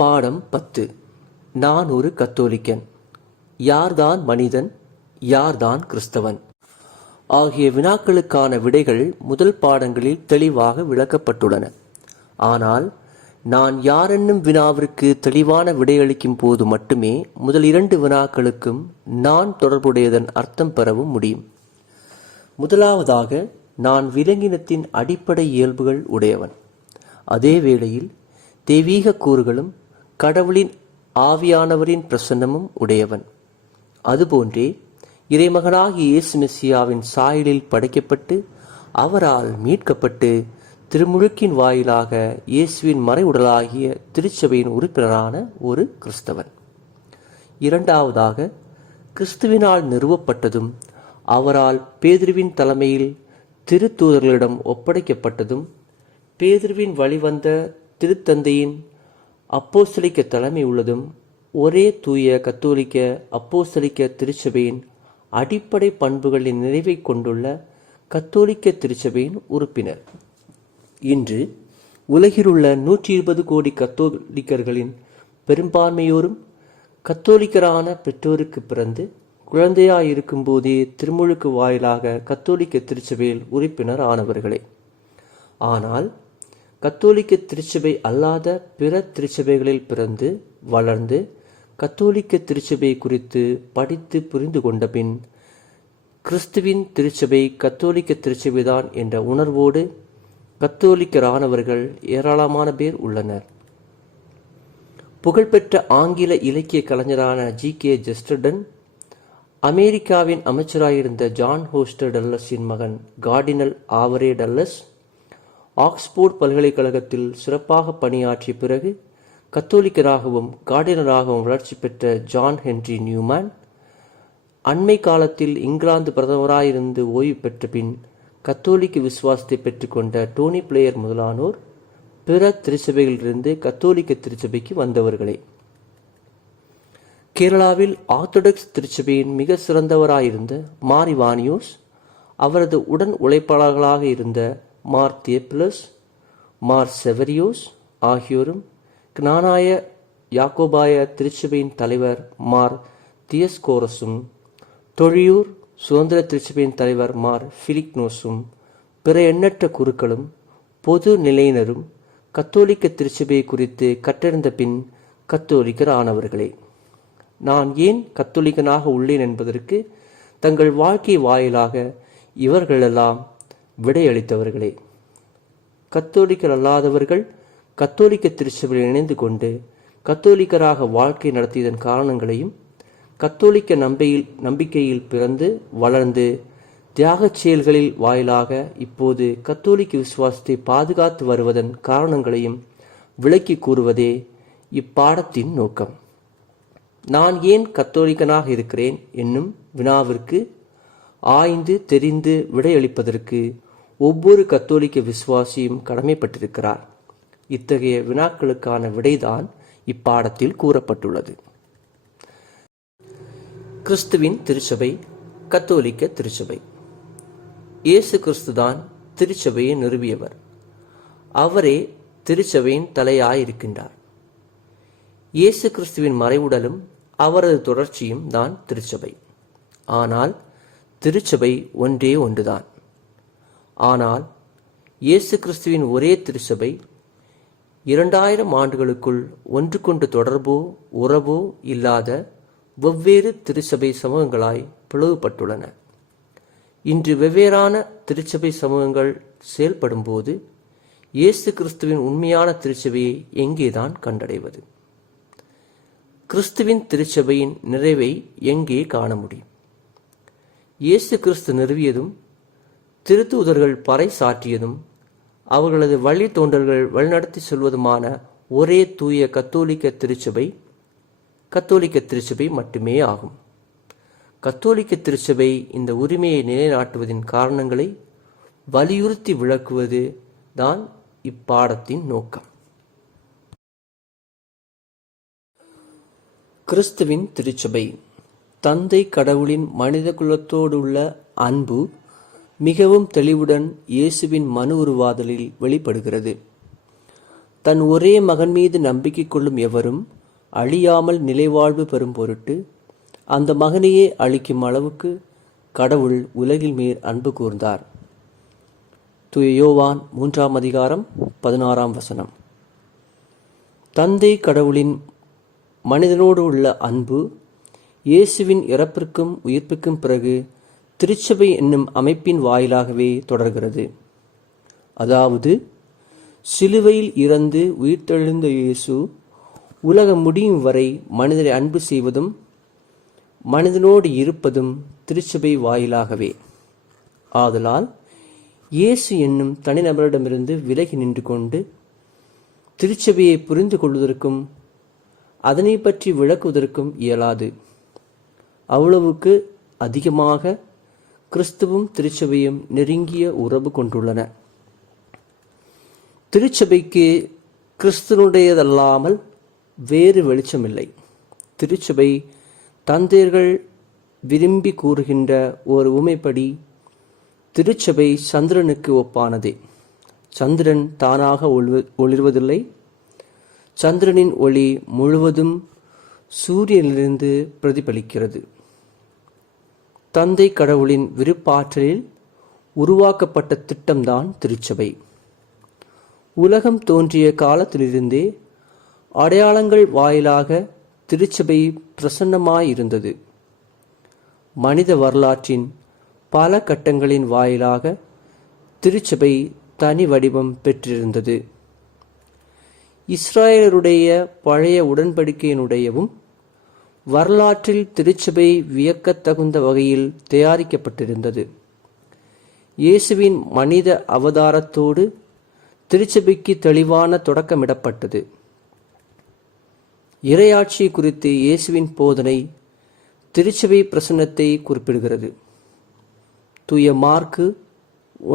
பாடம் 10. நான் ஒரு கத்தோலிக்கன். யார்தான் மனிதன், யார்தான் கிறிஸ்தவன் ஆகிய வினாக்களுக்கான விடைகள் முதல் பாடங்களில் தெளிவாக விளக்கப்பட்டுள்ளன. ஆனால் நான் யாரென்னும் வினாவிற்கு தெளிவான விடையளிக்கும் போது மட்டுமே முதல் 2 வினாக்களுக்கும் நான் தொடர்புடையதன் அர்த்தம் பெறவும் முடியும். முதலாவதாக, நான் விலங்கினத்தின் அடிப்படை இயல்புகள் உடையவன். அதே வேளையில் தெய்வீக கூறுகளும் கடவுளின் ஆவியானவரின் பிரசன்னமும் உடையவன். அதுபோன்றே இறைமகனாகிய இயேசு மெசியாவின் சாயலில் படைக்கப்பட்டு அவரால் மீட்கப்பட்டு திருமுழுக்கின் வாயிலாக இயேசுவின் மறைவுடலாகிய திருச்சபையின் உறுப்பினரான ஒரு கிறிஸ்தவன். இரண்டாவதாக, கிறிஸ்துவினால் நிறுவப்பட்டதும் அவரால் பேதுருவின் தலைமையில் திருத்தூதர்களிடம் ஒப்படைக்கப்பட்டதும் பேதுருவின் வழிவந்த திருத்தந்தையின் அப்போஸ்தலிக்க தலைமை உள்ளதும் ஒரே தூய கத்தோலிக்க அப்போஸ்தலிக்க திருச்சபையின் அடிப்படை பண்புகளின் நிறைவை கொண்டுள்ள கத்தோலிக்க திருச்சபையின் உறுப்பினர். இன்று உலகிலுள்ள 120 கோடி கத்தோலிக்கர்களின் பெரும்பான்மையோரும் கத்தோலிக்கரான பெற்றோருக்கு பிறந்து குழந்தையாயிருக்கும் போதே திருமுழுக்கு வாயிலாக கத்தோலிக்க திருச்சபையில் உறுப்பினர் ஆனவர்களே. ஆனால் கத்தோலிக்க திருச்சபை அல்லாத பிற திருச்சபைகளில் பிறந்து வளர்ந்து கத்தோலிக்க திருச்சபை குறித்து படித்து புரிந்து கொண்ட பின் கிறிஸ்துவின் திருச்சபை கத்தோலிக்க திருச்சபைதான் என்ற உணர்வோடு கத்தோலிக்கரானவர்கள் ஏராளமான பேர் உள்ளனர். புகழ்பெற்ற ஆங்கில இலக்கிய கலைஞரான G.K. ஜெஸ்டர்டன், அமெரிக்காவின் அமைச்சராயிருந்த ஜான் ஹோஸ்டர் டல்லஸின் மகன் கார்டினல் ஆவரே டல்லஸ், ஆக்ஸ்போர்ட் பல்கலைக்கழகத்தில் சிறப்பாக பணியாற்றிய பிறகு கத்தோலிக்கராகவும் கார்டினராகவும் வளர்ச்சி பெற்ற ஜான் ஹென்றி நியூமேன், அண்மை காலத்தில் இங்கிலாந்து பிரதமராயிருந்து ஓய்வு பெற்ற பின் கத்தோலிக்க விசுவாசத்தை பெற்றுக்கொண்ட டோனி பிளேயர் முதலானோர் பிற திருச்சபைகளிலிருந்து கத்தோலிக்க திருச்சபைக்கு வந்தவர்களே. கேரளாவில் ஆர்த்தடாக்ஸ் திருச்சபையின் மிக சிறந்தவராயிருந்த மார் இவானியோஸ், அவரது உடன் உழைப்பாளர்களாக இருந்த மார் தியோபிலஸ், மார் செவரியோஸ் ஆகியோரும், ஞானாய யாக்கோபாய திருச்சபையின் தலைவர் மார் தியஸ்கோரஸும், தொழியூர் சுதந்திர திருச்சபையின் தலைவர் மார் பிலிக்னோஸும், பிற எண்ணற்ற குருக்களும் பொது நிலையினரும் கத்தோலிக்க திருச்சபையை குறித்து கற்றறிந்த பின் கத்தோலிக்கர் ஆனவர்களே. நான் ஏன் கத்தோலிக்கனாக உள்ளேன் என்பதற்கு தங்கள் வாழ்க்கை வாயிலாக இவர்களெல்லாம் விடையளித்தவர்களே. கத்தோலிக்கர் அல்லாதவர்கள் கத்தோலிக்க திருச்சபையில் இணைந்து கொண்டு கத்தோலிக்கராக வாழ்க்கை நடத்தியதன் காரணங்களையும், கத்தோலிக்க நம்பிக்கையில் பிறந்து வளர்ந்து தியாகச் செயல்களில் வாயிலாக இப்போது கத்தோலிக்க விசுவாசத்தை பாதுகாத்து வருவதன் காரணங்களையும் விளக்கி கூறுவதே இப்பாடத்தின் நோக்கம். நான் ஏன் கத்தோலிக்கனாக இருக்கிறேன் என்னும் வினாவிற்கு ஆய்ந்து தெரிந்து விடையளிப்பதற்கு ஒவ்வொரு கத்தோலிக்க விசுவாசியும் கடமைப்பட்டிருக்கிறார். இத்தகைய வினாக்களுக்கான விடைதான் இப்பாடத்தில் கூறப்பட்டுள்ளது. கிறிஸ்துவின் திருச்சபை, கத்தோலிக்க திருச்சபை. இயேசு கிறிஸ்துதான் திருச்சபையை நிறுவியவர். அவரே திருச்சபையின் தலையாயிருக்கின்றார். இயேசு கிறிஸ்துவின் மறைவுடலும் அவரது தொடர்ச்சியும் தான் திருச்சபை. ஆனால் திருச்சபை ஒன்றே ஒன்றுதான். ஆனால் இயேசு கிறிஸ்துவின் ஒரே திருச்சபை 2000 ஆண்டுகளுக்குள் ஒன்றுக்கொன்று தொடர்போ உறவோ இல்லாத வெவ்வேறு திருச்சபை சமூகங்களாய் பிளவுபட்டுள்ளன. இன்று வெவ்வேறான திருச்சபை சமூகங்கள் செயல்படும் போது இயேசு கிறிஸ்துவின் உண்மையான திருச்சபையை எங்கேதான் கண்டடைவது? கிறிஸ்துவின் திருச்சபையின் நிறைவை எங்கே காண முடியும்? இயேசு கிறிஸ்து நிறுவியதும் திருத்தூதர்கள் பறை சாற்றியதும் அவர்களது வழித்தோன்றல்கள் வழிநடத்தி செல்வதுமான ஒரே தூய கத்தோலிக்க திருச்சபை மட்டுமே ஆகும். கத்தோலிக்க திருச்சபை இந்த உரிமையை நிலைநாட்டுவதின் காரணங்களை வலியுறுத்தி விளக்குவது தான் இப்பாடத்தின் நோக்கம். கிறிஸ்துவின் திருச்சபை தந்தை கடவுளின் மனித குலத்தோடுள்ள அன்பு மிகவும் தெளிவுடன் இயேசுவின் மனு உருவாதலில் வெளிப்படுகிறது. தன் ஒரே மகன் மீது நம்பிக்கை கொள்ளும் எவரும் அழியாமல் நிலைவாழ்வு பெறும் பொருட்டு அந்த மகனையே அளிக்கும் அளவுக்கு கடவுள் உலகில் மேல் அன்பு கூர்ந்தார். தூய யோவான் 3:16. தந்தை கடவுளின் மனிதனோடு உள்ள அன்பு இயேசுவின் இறப்பிற்கும் உயிர்ப்பிற்கும் பிறகு திருச்சபை என்னும் அமைப்பின் வாயிலாகவே தொடர்கிறது. அதாவது சிலுவையில் இறந்து உயிர்த்தெழுந்த இயேசு உலகம் முடியும் வரை மனிதரை அன்பு செய்வதும் மனிதனோடு இருப்பதும் திருச்சபை வாயிலாகவே. ஆதலால் இயேசு என்னும் தனிநபரிடமிருந்து விலகி நின்று கொண்டு திருச்சபையை புரிந்து கொள்வதற்கும் அதனை பற்றி விளக்குவதற்கும் இயலாது. அவ்வளவுக்கு அதிகமாக கிறிஸ்துவும் திருச்சபையும் நெருங்கிய உறவு கொண்டுள்ளன. திருச்சபைக்கு கிறிஸ்துனுடையதல்லாமல் வேறு வெளிச்சமில்லை. திருச்சபை தந்தையர்கள் விரும்பி கூறுகின்ற ஒரு உமைப்படி திருச்சபை சந்திரனுக்கு ஒப்பானதே. சந்திரன் தானாக ஒளிர்வதில்லை. சந்திரனின் ஒளி முழுவதும் சூரியனிலிருந்து பிரதிபலிக்கிறது. தந்தை கடவுளின் விருப்பாற்றலில் உருவாக்கப்பட்ட திட்டம்தான் திருச்சபை. உலகம் தோன்றிய காலத்திலிருந்தே அடையாளங்கள் வாயிலாக திருச்சபை பிரசன்னமாயிருந்தது. மனித வரலாற்றின் பல கட்டங்களின் வாயிலாக திருச்சபை தனி வடிவம் பெற்றிருந்தது. இஸ்ராயலருடைய பழைய உடன்படிக்கையினுடையவும் வரலாற்றில் திருச்சபை வியக்கத்தகுந்த வகையில் தயாரிக்கப்பட்டிருந்தது. இயேசுவின் மனித அவதாரத்தோடு திருச்சபைக்கு தெளிவான தொடக்கமிடப்பட்டது. இறையாட்சி குறித்து இயேசுவின் போதனை திருச்சபை பிரசன்னத்தை குறிப்பிடுகிறது. தூய மார்க்கு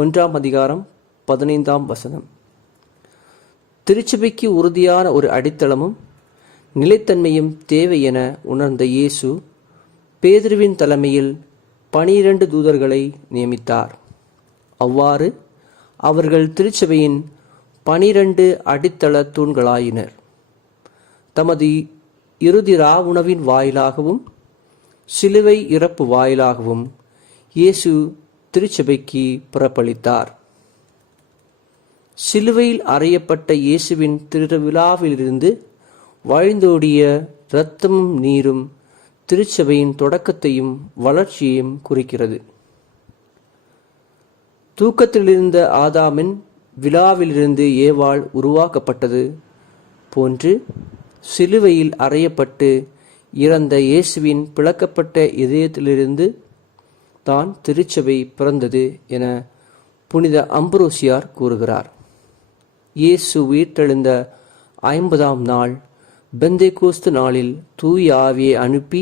1:15. திருச்சபைக்கு உறுதியான ஒரு அடித்தளமும் நிலைத்தன்மையும் தேவை என உணர்ந்த இயேசு பேதுருவின் தலைமையில் 12 தூதர்களை நியமித்தார். அவ்வாறு அவர்கள் திருச்சபையின் 12 அடித்தள தூண்களாயினர். தமது இறுதி உணவின் வாயிலாகவும் சிலுவை இறப்பு வாயிலாகவும் இயேசு திருச்சபைக்கு புறப்பளித்தார். சிலுவையில் அறையப்பட்ட இயேசுவின் திருவிழாவிலிருந்து வழிந்தோடிய இரத்தமும் நீரும் திருச்சபையின் தொடக்கத்தையும் வளர்ச்சியையும் குறிக்கிறது. தூக்கத்திலிருந்த ஆதாமின் விழாவிலிருந்து ஏவாள் உருவாக்கப்பட்டது போன்று சிலுவையில் அறையப்பட்டு இறந்த இயேசுவின் பிளக்கப்பட்ட இதயத்திலிருந்து தான் திருச்சபை பிறந்தது என புனித அம்புரோசியார் கூறுகிறார். இயேசு உயிர்த்தெழுந்த 50ஆம் நாள் பெந்தேகோஸ்து நாளில் தூய ஆவியை அனுப்பி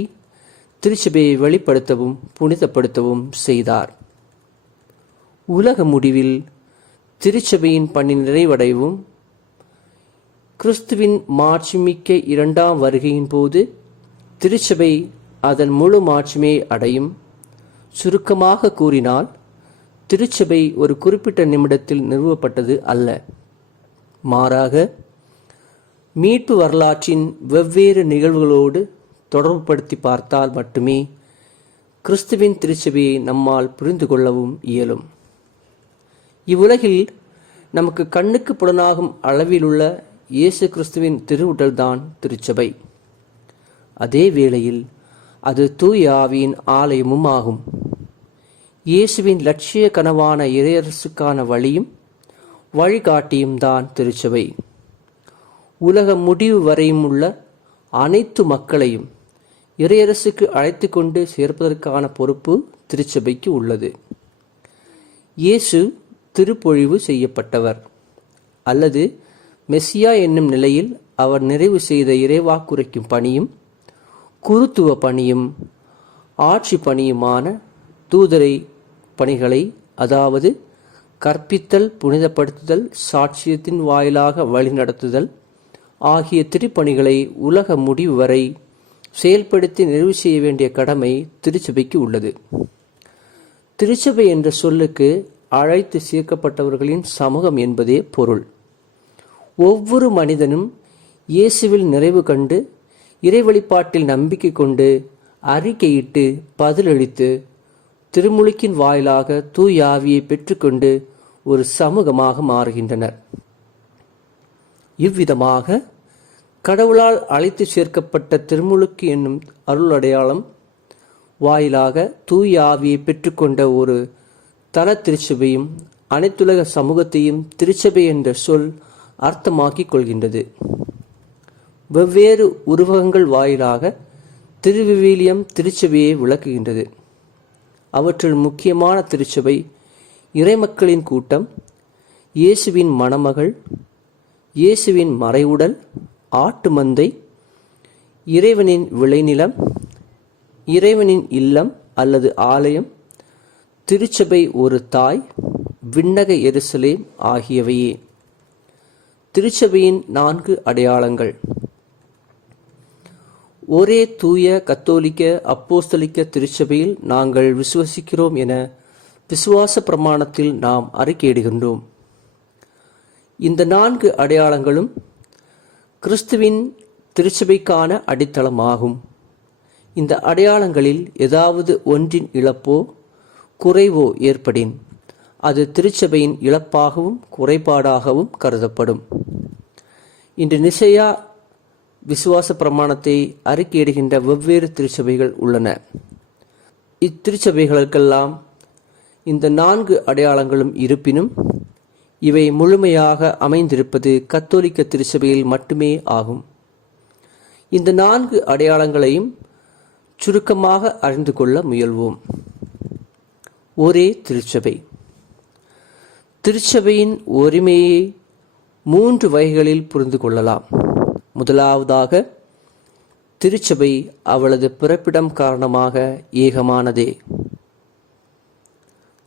திருச்சபையை வெளிப்படுத்தவும் புனிதப்படுத்தவும் செய்தார். உலக முடிவில் திருச்சபையின் பணி நிறைவடையவும் கிறிஸ்துவின் மாட்சிமிக்க 2ஆம் வருகையின் போது திருச்சபை அதன் முழு மாட்சிமையை அடையும். சுருக்கமாக கூறினால் திருச்சபை ஒரு குறிப்பிட்ட நிமிடத்தில் நிறுவப்பட்டது அல்ல. மாறாக மீட்பு வரலாற்றின் வெவ்வேறு நிகழ்வுகளோடு தொடர்புபடுத்தி பார்த்தால் மட்டுமே கிறிஸ்துவின் திருச்சபையை நம்மால் புரிந்து கொள்ளவும் இயலும். இவ்வுலகில் நமக்கு கண்ணுக்கு புலனாகும் அளவிலுள்ள இயேசு கிறிஸ்துவின் திருவுடல்தான் திருச்சபை. அதே வேளையில் அது தூய ஆவியின் ஆலயமும் ஆகும். இயேசுவின் லட்சிய கனவான இறையரசுக்கான வழியும் வழிகாட்டியும் தான் திருச்சபை. உலக முடிவு வரையும் உள்ள அனைத்து மக்களையும் இறையரசுக்கு அழைத்து கொண்டு சேர்ப்பதற்கான பொறுப்பு திருச்சபைக்கு உள்ளது. இயேசு திருப்பொழிவு செய்யப்பட்டவர் அல்லது மெசியா என்னும் நிலையில் அவர் நிறைவு செய்த இறைவாக்குரைக்கும் பணியும் குருத்துவ பணியும் ஆட்சி பணியுமான தூதரை பணிகளை, அதாவது கற்பித்தல், புனிதப்படுத்துதல், சாட்சியத்தின் வாயிலாக வழிநடத்துதல் ஆகிய திருப்பணிகளை உலக முடிவு வரை செயல்படுத்தி நிறைவு செய்ய வேண்டிய கடமை திருச்சபைக்கு உள்ளது. திருச்சபை என்ற சொல்லுக்கு அழைத்து சேர்க்கப்பட்டவர்களின் சமூகம் என்பதே பொருள். ஒவ்வொரு மனிதனும் இயேசுவில் நிறைவு கண்டு இறை வழிபாட்டில் நம்பிக்கை கொண்டு அறிக்கையிட்டு பதிலளித்து திருமுழுக்கின் வாயிலாக தூய ஆவியை பெற்றுக்கொண்டு ஒரு சமூகமாக மாறுகின்றனர். இவ்விதமாக கடவுளால் அழைத்து சேர்க்கப்பட்ட திருமுழுக்கு என்னும் அருள் அடையாளம் வாயிலாக தூய ஆவியை பெற்றுக்கொண்ட ஒரு தல திருச்சபையும் அனைத்துலக சமூகத்தையும் திருச்சபை என்ற சொல் அர்த்தமாக்கிக் கொள்கின்றது. வெவ்வேறு உருவகங்கள் வாயிலாக திருவிவிலியம் திருச்சபையை விளக்குகின்றது. அவற்றில் முக்கியமான திருச்சபை இறைமக்களின் கூட்டம், இயேசுவின் மணமகள், இயேசுவின் மறைவுடல், ஆட்டு மந்தை, இறைவனின் விளைநிலம், இறைவனின் இல்லம் அல்லது ஆலயம், திருச்சபை ஒரு தாய், விண்ணக எருசலேம் ஆகியவையே திருச்சபையின் 4 அடையாளங்கள். ஒரே தூய கத்தோலிக்க அப்போஸ்தலிக்க திருச்சபையில் நாங்கள் விசுவசிக்கிறோம் என விசுவாச பிரமாணத்தில் நாம் அறிக்கையிடுகின்றோம். இந்த 4 அடையாளங்களும் கிறிஸ்துவின் திருச்சபைக்கான அடித்தளமாகும். இந்த அடையாளங்களில் ஏதாவது ஒன்றின் இழப்போ குறைவோ ஏற்படின் அது திருச்சபையின் இழப்பாகவும் குறைபாடாகவும் கருதப்படும். இன்று நிசையா விசுவாச பிரமாணத்தை அறிக்கையிடுகின்ற வெவ்வேறு திருச்சபைகள் உள்ளன. இத்திருச்சபைகளுக்கெல்லாம் இந்த 4 அடையாளங்களும் இருப்பினும் இவை முழுமையாக அமைந்திருப்பது கத்தோலிக்க திருச்சபையில் மட்டுமே ஆகும். இந்த 4 அடையாளங்களையும் சுருக்கமாக அறிந்து கொள்ள முயல்வோம். ஒரே திருச்சபை. திருச்சபையின் ஒருமையை 3 வகைகளில் புரிந்து கொள்ளலாம். முதலாவதாக, திருச்சபை அவளது பிறப்பிடம் காரணமாக ஏகமானதே.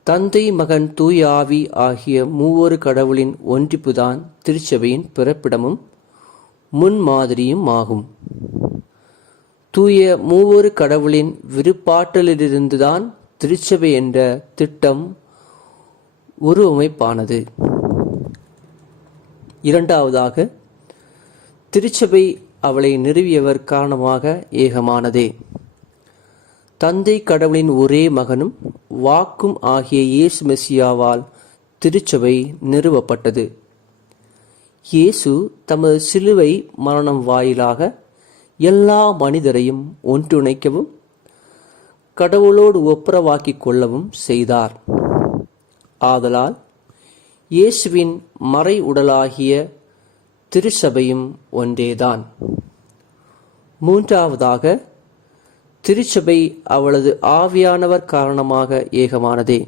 தந்தை, மகன், தூய ஆவி ஆகிய மூவொரு கடவுளின் ஒன்றிப்புதான் திருச்சபையின் பிறப்பிடமும் முன்மாதிரியும் ஆகும். தூய மூவொரு கடவுளின் விருப்பாற்றலிலிருந்துதான் திருச்சபை என்ற திட்டம் உருவமைப்பானது. இரண்டாவதாக, திருச்சபை அவளை நிறுவியவர் காரணமாக ஏகமானதே. தந்தை கடவுளின் ஒரே மகனும் வாக்கும் ஆகிய இயேசு மெசியாவால் திருச்சபை நிறுவப்பட்டது. இயேசு தமது சிலுவை மரணம் வாயிலாக எல்லா மனிதரையும் ஒன்றிணைக்கவும் கடவுளோடு ஒப்புரவாக்கிக் கொள்ளவும் செய்தார். ஆதலால் இயேசுவின் மறை உடலாகிய திருச்சபையும் ஒன்றேதான். மூன்றாவதாக, திருச்சபை அவளது ஆவியானவர் காரணமாக ஏகமானதே.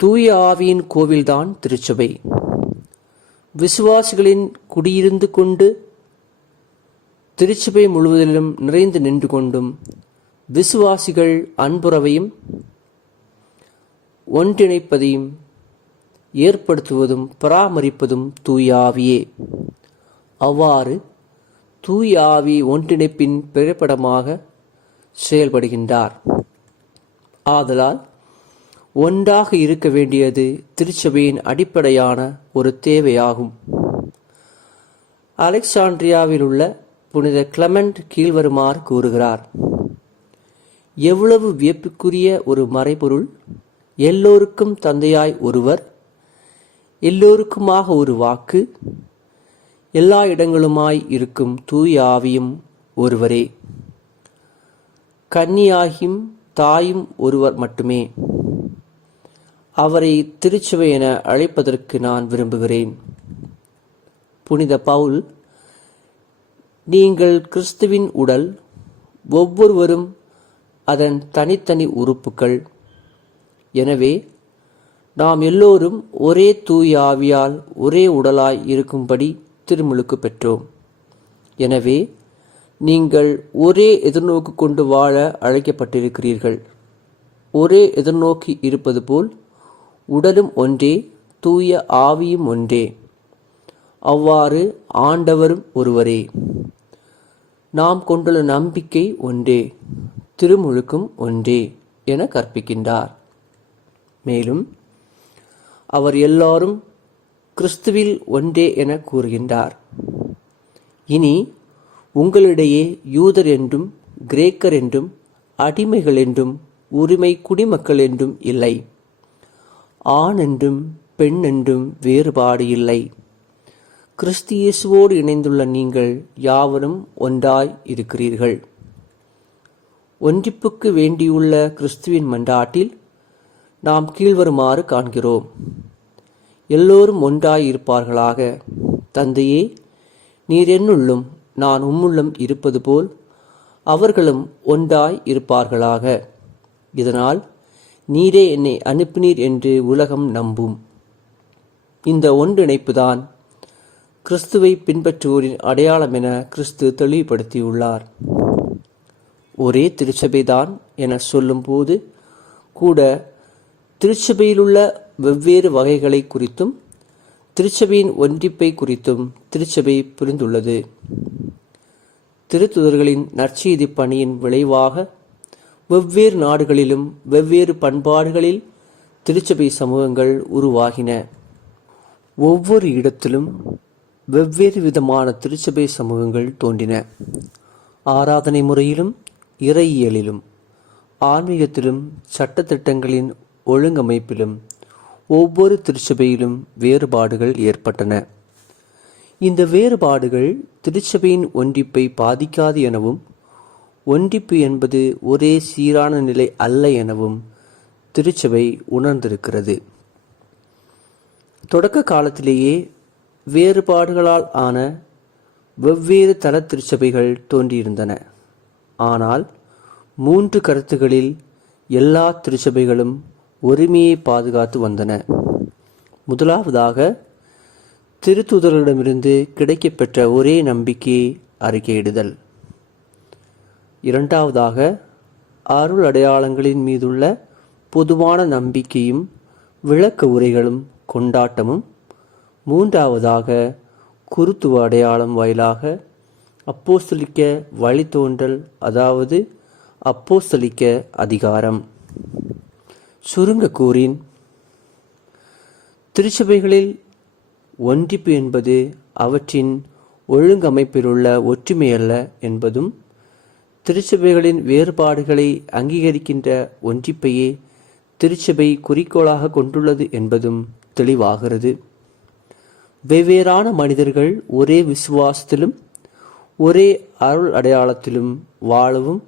தூய ஆவியின் கோவில்தான் திருச்சபை. விசுவாசிகளின் குடியிருந்து கொண்டு திருச்சபை முழுவதிலும் நிறைந்து நின்று கொண்டும் விசுவாசிகள் அன்புறவையும் ஒன்றிணைப்பதையும் ஏற்படுத்துவதும் பராமரிப்பதும் தூய ஆவியே. அவ்வாறு தூய ஆவி ஒன்றிணைப்பின் பிறப்பிடமாக செயல்படுகின்றார். ஆதலால் ஒன்றாக இருக்க வேண்டியது திருச்சபையின் அடிப்படையான ஒரு தேவையாகும். அலெக்சாண்ட்ரியாவில் உள்ள புனித கிளமெண்ட் கீழ்வருமாறு கூறுகிறார்: எவ்வளவு வியப்புக்குரிய ஒரு மறைபொருள்! எல்லோருக்கும் தந்தையாய் ஒருவர், எல்லோருக்குமாக ஒரு வாக்கு, எல்லா இடங்களுமாய் இருக்கும் தூய ஆவியும் ஒருவரே. கன்னியாகியும் தாயும் ஒருவர் மட்டுமே. அவரை திருச்சபை என அழைப்பதற்கு நான் விரும்புகிறேன். புனித பவுல், நீங்கள் கிறிஸ்துவின் உடல், ஒவ்வொருவரும் அதன் தனித்தனி உறுப்புகள். எனவே நாம் எல்லோரும் ஒரே தூய ஆவியால் ஒரே உடலாய் இருக்கும்படி திருமுழுக்கு பெற்றோம். எனவே நீங்கள் ஒரே எதிர்நோக்கு கொண்டு வாழ அழைக்கப்பட்டிருக்கிறீர்கள். ஒரே எதிர்நோக்கி இருப்பது போல் உடலும் ஒன்றே, தூய ஆவியும் ஒன்றே. அவ்வாறு ஆண்டவரும் ஒருவரே. நாம் கொண்டுள்ள நம்பிக்கை ஒன்றே, திருமுழுக்கும் ஒன்றே என கற்பிக்கின்றார். மேலும் அவர் எல்லாரும் கிறிஸ்துவில் ஒன்றே என கூறுகின்றார். இனி உங்களிடையே யூதர் என்றும் கிரேக்கர் என்றும் அடிமைகள் என்றும் உரிமை குடிமக்கள் என்றும் இல்லை, ஆண் என்றும் பெண் என்றும் வேறுபாடு இல்லை. கிறிஸ்து இயேசுவோடு இணைந்துள்ள நீங்கள் யாவரும் ஒன்றாய் இருக்கிறீர்கள். ஒன்றிப்புக்கு வேண்டியுள்ள கிறிஸ்துவின் மன்றாட்டில் நாம் கீழ்வருமாறு காண்கிறோம். எல்லோரும் ஒன்றாய் இருப்பார்களாக. தந்தையே, நீர் என்னுள்ளும் நான் உம்முள்ளும் இருப்பது போல் அவர்களும் ஒன்றாய் இருப்பார்களாக. இதனால் நீரே என்னை அனுப்பினீர் என்று உலகம் நம்பும். இந்த ஒன்றிணைப்புதான் கிறிஸ்துவை பின்பற்றுவோரின் அடையாளம் என கிறிஸ்து தெளிவுபடுத்தியுள்ளார். ஒரே திருச்சபைதான் என சொல்லும்போது கூட திருச்சபையிலுள்ள வெவ்வேறு வகைகளை குறித்தும் திருச்சபையின் ஒன்றிப்பை குறித்தும் திருச்சபை புரிந்துள்ளது. திருத்துதர்களின் நற்செய்தி பணியின் விளைவாக வெவ்வேறு நாடுகளிலும் வெவ்வேறு பண்பாடுகளில் திருச்சபை சமூகங்கள் உருவாகின. ஒவ்வொரு இடத்திலும் வெவ்வேறு விதமான திருச்சபை சமூகங்கள் தோன்றின. ஆராதனை முறையிலும் இறையியலிலும் ஆன்மீகத்திலும் சட்டத்திட்டங்களின் ஒழுங்கமைப்பிலும் ஒவ்வொரு திருச்சபையிலும் வேறுபாடுகள் ஏற்பட்டன. இந்த வேறுபாடுகள் திருச்சபையின் ஒன்றிப்பை பாதிக்காது எனவும் ஒன்றிப்பு என்பது ஒரே சீரான நிலை அல்ல எனவும் திருச்சபை உணர்ந்திருக்கிறது. தொடக்க காலத்திலேயே வேறுபாடுகளால் ஆன வெவ்வேறு தர திருச்சபைகள் தோன்றியிருந்தன. ஆனால் 3 கருத்துகளில் எல்லா திருச்சபைகளும் ஒருமையை பாதுகாத்து வந்தன. முதலாவதாக, திருத்தூதர்களிடமிருந்து கிடைக்கப்பெற்ற ஒரே நம்பிக்கையை அறிக்கையிடுதல். இரண்டாவதாக, அருள் அடையாளங்களின் மீதுள்ள பொதுவான நம்பிக்கையும் விளக்க உரைகளும் கொண்டாட்டமும். மூன்றாவதாக, குருத்துவ அடையாளம் வாயிலாக அப்போஸ்தலிக்க வழித்தோன்றல், அதாவது அப்போஸ்தலிக்க அதிகாரம். சுருங்க கூறின், திருச்சபைகளில் ஒன்றிப்பு என்பது அவற்றின் ஒழுங்கமைப்பிலுள்ள ஒற்றுமையல்ல என்பதும், திருச்சபைகளின் வேறுபாடுகளை அங்கீகரிக்கின்ற ஒன்றிப்பையே திருச்சபை குறிக்கோளாக கொண்டுள்ளது என்பதும் தெளிவாகிறது. வெவ்வேறான மனிதர்கள் ஒரே விசுவாசத்திலும் ஒரே அருள் அடையாளத்திலும் வாழவும்,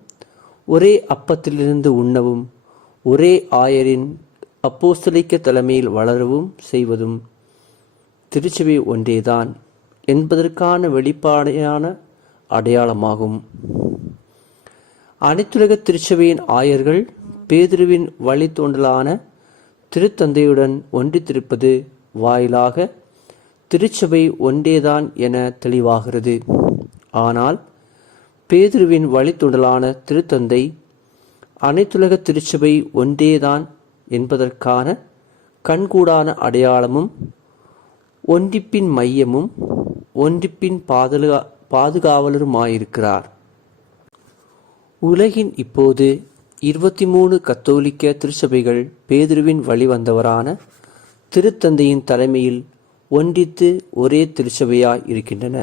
ஒரே அப்பத்திலிருந்து உண்ணவும், ஒரே ஆயரின் அப்போஸ்தலிக்க தலைமையில் வளரவும் செய்வதும் திருச்சபை ஒன்றேதான் என்பதற்கான வெளிப்பாடான அடையாளமாகும். அனைத்துலக திருச்சபையின் ஆயர்கள் பேதுருவின் வழித்தோன்றலான திருத்தந்தையுடன் ஒன்றித்திருப்பது வாயிலாக திருச்சபை ஒன்றேதான் என தெளிவாகிறது. ஆனால் பேதுருவின் வழித்தோன்றலான திருத்தந்தை அனைத்துலக திருச்சபை ஒன்றேதான் என்பதற்கான கண்கூடான அடையாளமும் ஒன்றிப்பின் மையமும் ஒன்றிப்பின் பாதுகாவலருமாயிருக்கிறார். உலகின் இப்போது 23 கத்தோலிக்க திருச்சபைகள் பேதுருவின் வழிவந்தவரான திருத்தந்தையின் தலைமையில் ஒன்றித்து ஒரே திருச்சபையாய் இருக்கின்றன.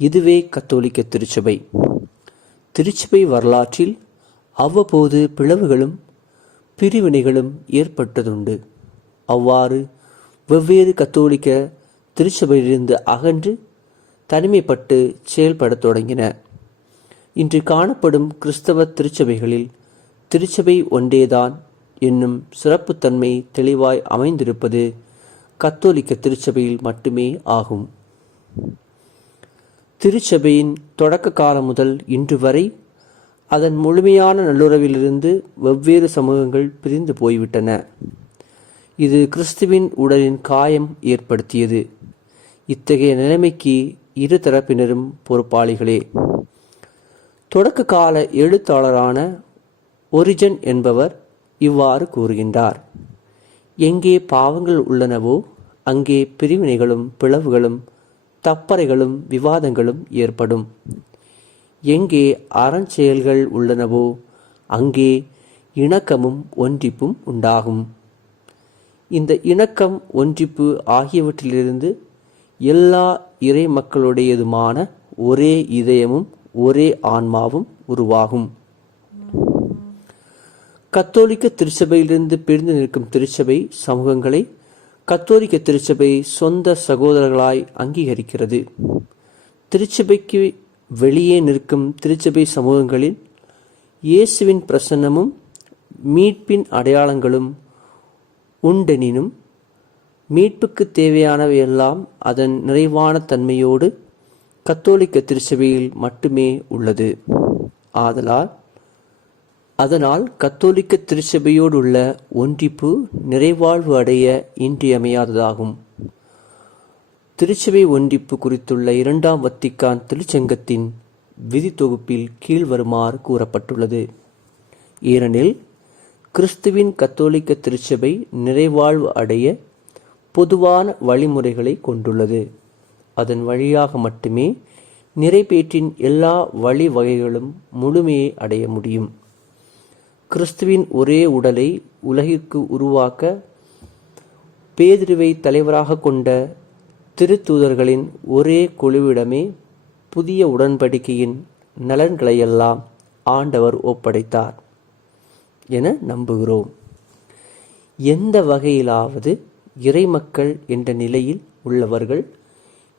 இதுவே கத்தோலிக்க திருச்சபை. திருச்சபை வரலாற்றில் அவ்வப்போது பிளவுகளும் பிரிவினைகளும் ஏற்பட்டதுண்டு. அவ்வாறு வெவ்வேறு கத்தோலிக்க திருச்சபையிலிருந்து அகன்று தனிமைப்பட்டு செயல்படத் தொடங்கின. இன்று காணப்படும் கிறிஸ்தவ திருச்சபைகளில் திருச்சபை ஒன்றேதான் என்னும் சிறப்புத்தன்மை தெளிவாய் அமைந்திருப்பது கத்தோலிக்க திருச்சபையில் மட்டுமே ஆகும். திருச்சபையின் தொடக்க காலம் முதல் இன்று வரை அதன் முழுமையான நல்லுறவிலிருந்து வெவ்வேறு சமூகங்கள் பிரிந்து போய்விட்டன. இது கிறிஸ்துவின் உடலின் காயம் ஏற்படுத்தியது. இத்தகைய நிலைமைக்கு இரு தரப்பினரும் பொறுப்பாளிகளே. தொடக்க கால எழுத்தாளரான ஒரிஜன் என்பவர் இவ்வாறு கூறுகின்றார்: எங்கே பாவங்கள் உள்ளனவோ அங்கே பிரிவினைகளும் பிளவுகளும் தப்பறைகளும் விவாதங்களும் ஏற்படும். எங்கே அறஞ்செயல்கள் உள்ளனவோ அங்கே இணக்கமும் ஒன்றிப்பும் உண்டாகும். இந்த இணக்கம், ஒன்றிப்பு ஆகியவற்றிலிருந்து எல்லா இறை மக்களுடையதுமான ஒரே இதயமும் ஒரே ஆன்மாவும் உருவாகும். கத்தோலிக்க திருச்சபையிலிருந்து பிரிந்து நிற்கும் திருச்சபை சமூகங்களை கத்தோலிக்க திருச்சபை சொந்த சகோதரர்களாய் அங்கீகரிக்கிறது. திருச்சபைக்கு வெளியே நிற்கும் திருச்சபை சமூகங்களில் இயேசுவின் பிரசன்னமும் மீட்பின் அடையாளங்களும் உண்டெனினும் மீட்புக்கு தேவையானவையெல்லாம் அதன் நிறைவான தன்மையோடு கத்தோலிக்க திருச்சபையில் மட்டுமே உள்ளது. அதனால் கத்தோலிக்க திருச்சபையோடு உள்ள ஒன்றிப்பு நிறைவாழ்வு அடைய இன்றியமையாததாகும். திருச்சபை ஒன்றிப்பு குறித்துள்ள 2ஆம் வத்திக்கான் திருச்சங்கத்தின் விதி தொகுப்பில் கீழ்வருமாறு கூறப்பட்டுள்ளது. ஏனெனில் கிறிஸ்துவின் கத்தோலிக்க திருச்சபை நிறைவாழ்வு அடைய பொதுவான வழிமுறைகளை கொண்டுள்ளது. அதன் வழியாக மட்டுமே நிறைவேற்றின் எல்லா வழிவகைகளும் முழுமையை அடைய முடியும். கிறிஸ்துவின் ஒரே உடலை உலகிற்கு உருவாக்க பேதுருவை தலைவராக கொண்ட திருத்தூதர்களின் ஒரே குழுவிடமே புதிய உடன்படிக்கையின் நலன்களையெல்லாம் ஆண்டவர் ஒப்படைத்தார் என நம்புகிறோம். எந்த வகையிலாவது இறைமக்கள் என்ற நிலையில் உள்ளவர்கள்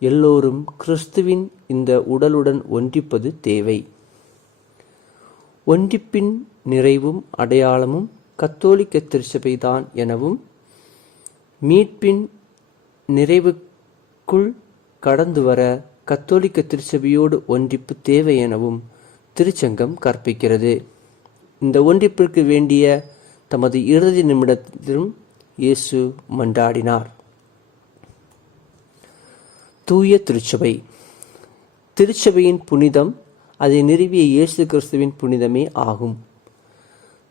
எல்லோரும் கிறிஸ்துவின் இந்த உடலுடன் ஒன்றிப்பது தேவை. ஒன்றிப்பின் நிறைவும் அடையாளமும் கத்தோலிக்க திருச்சபைதான் எனவும் மீட்பின் நிறைவுக்குள் கடந்து வர கத்தோலிக்க திருச்சபையோடு ஒன்றிப்பு தேவை எனவும் திருச்சங்கம் கற்பிக்கிறது. இந்த ஒன்றிப்பிற்கு வேண்டிய தமது இறுதி நிமிடத்திலும் இயேசு மன்றாடினார். தூய திருச்சபை. திருச்சபையின் புனிதம் அதை நிறுவிய இயேசு கிறிஸ்துவின் புனிதமே ஆகும்.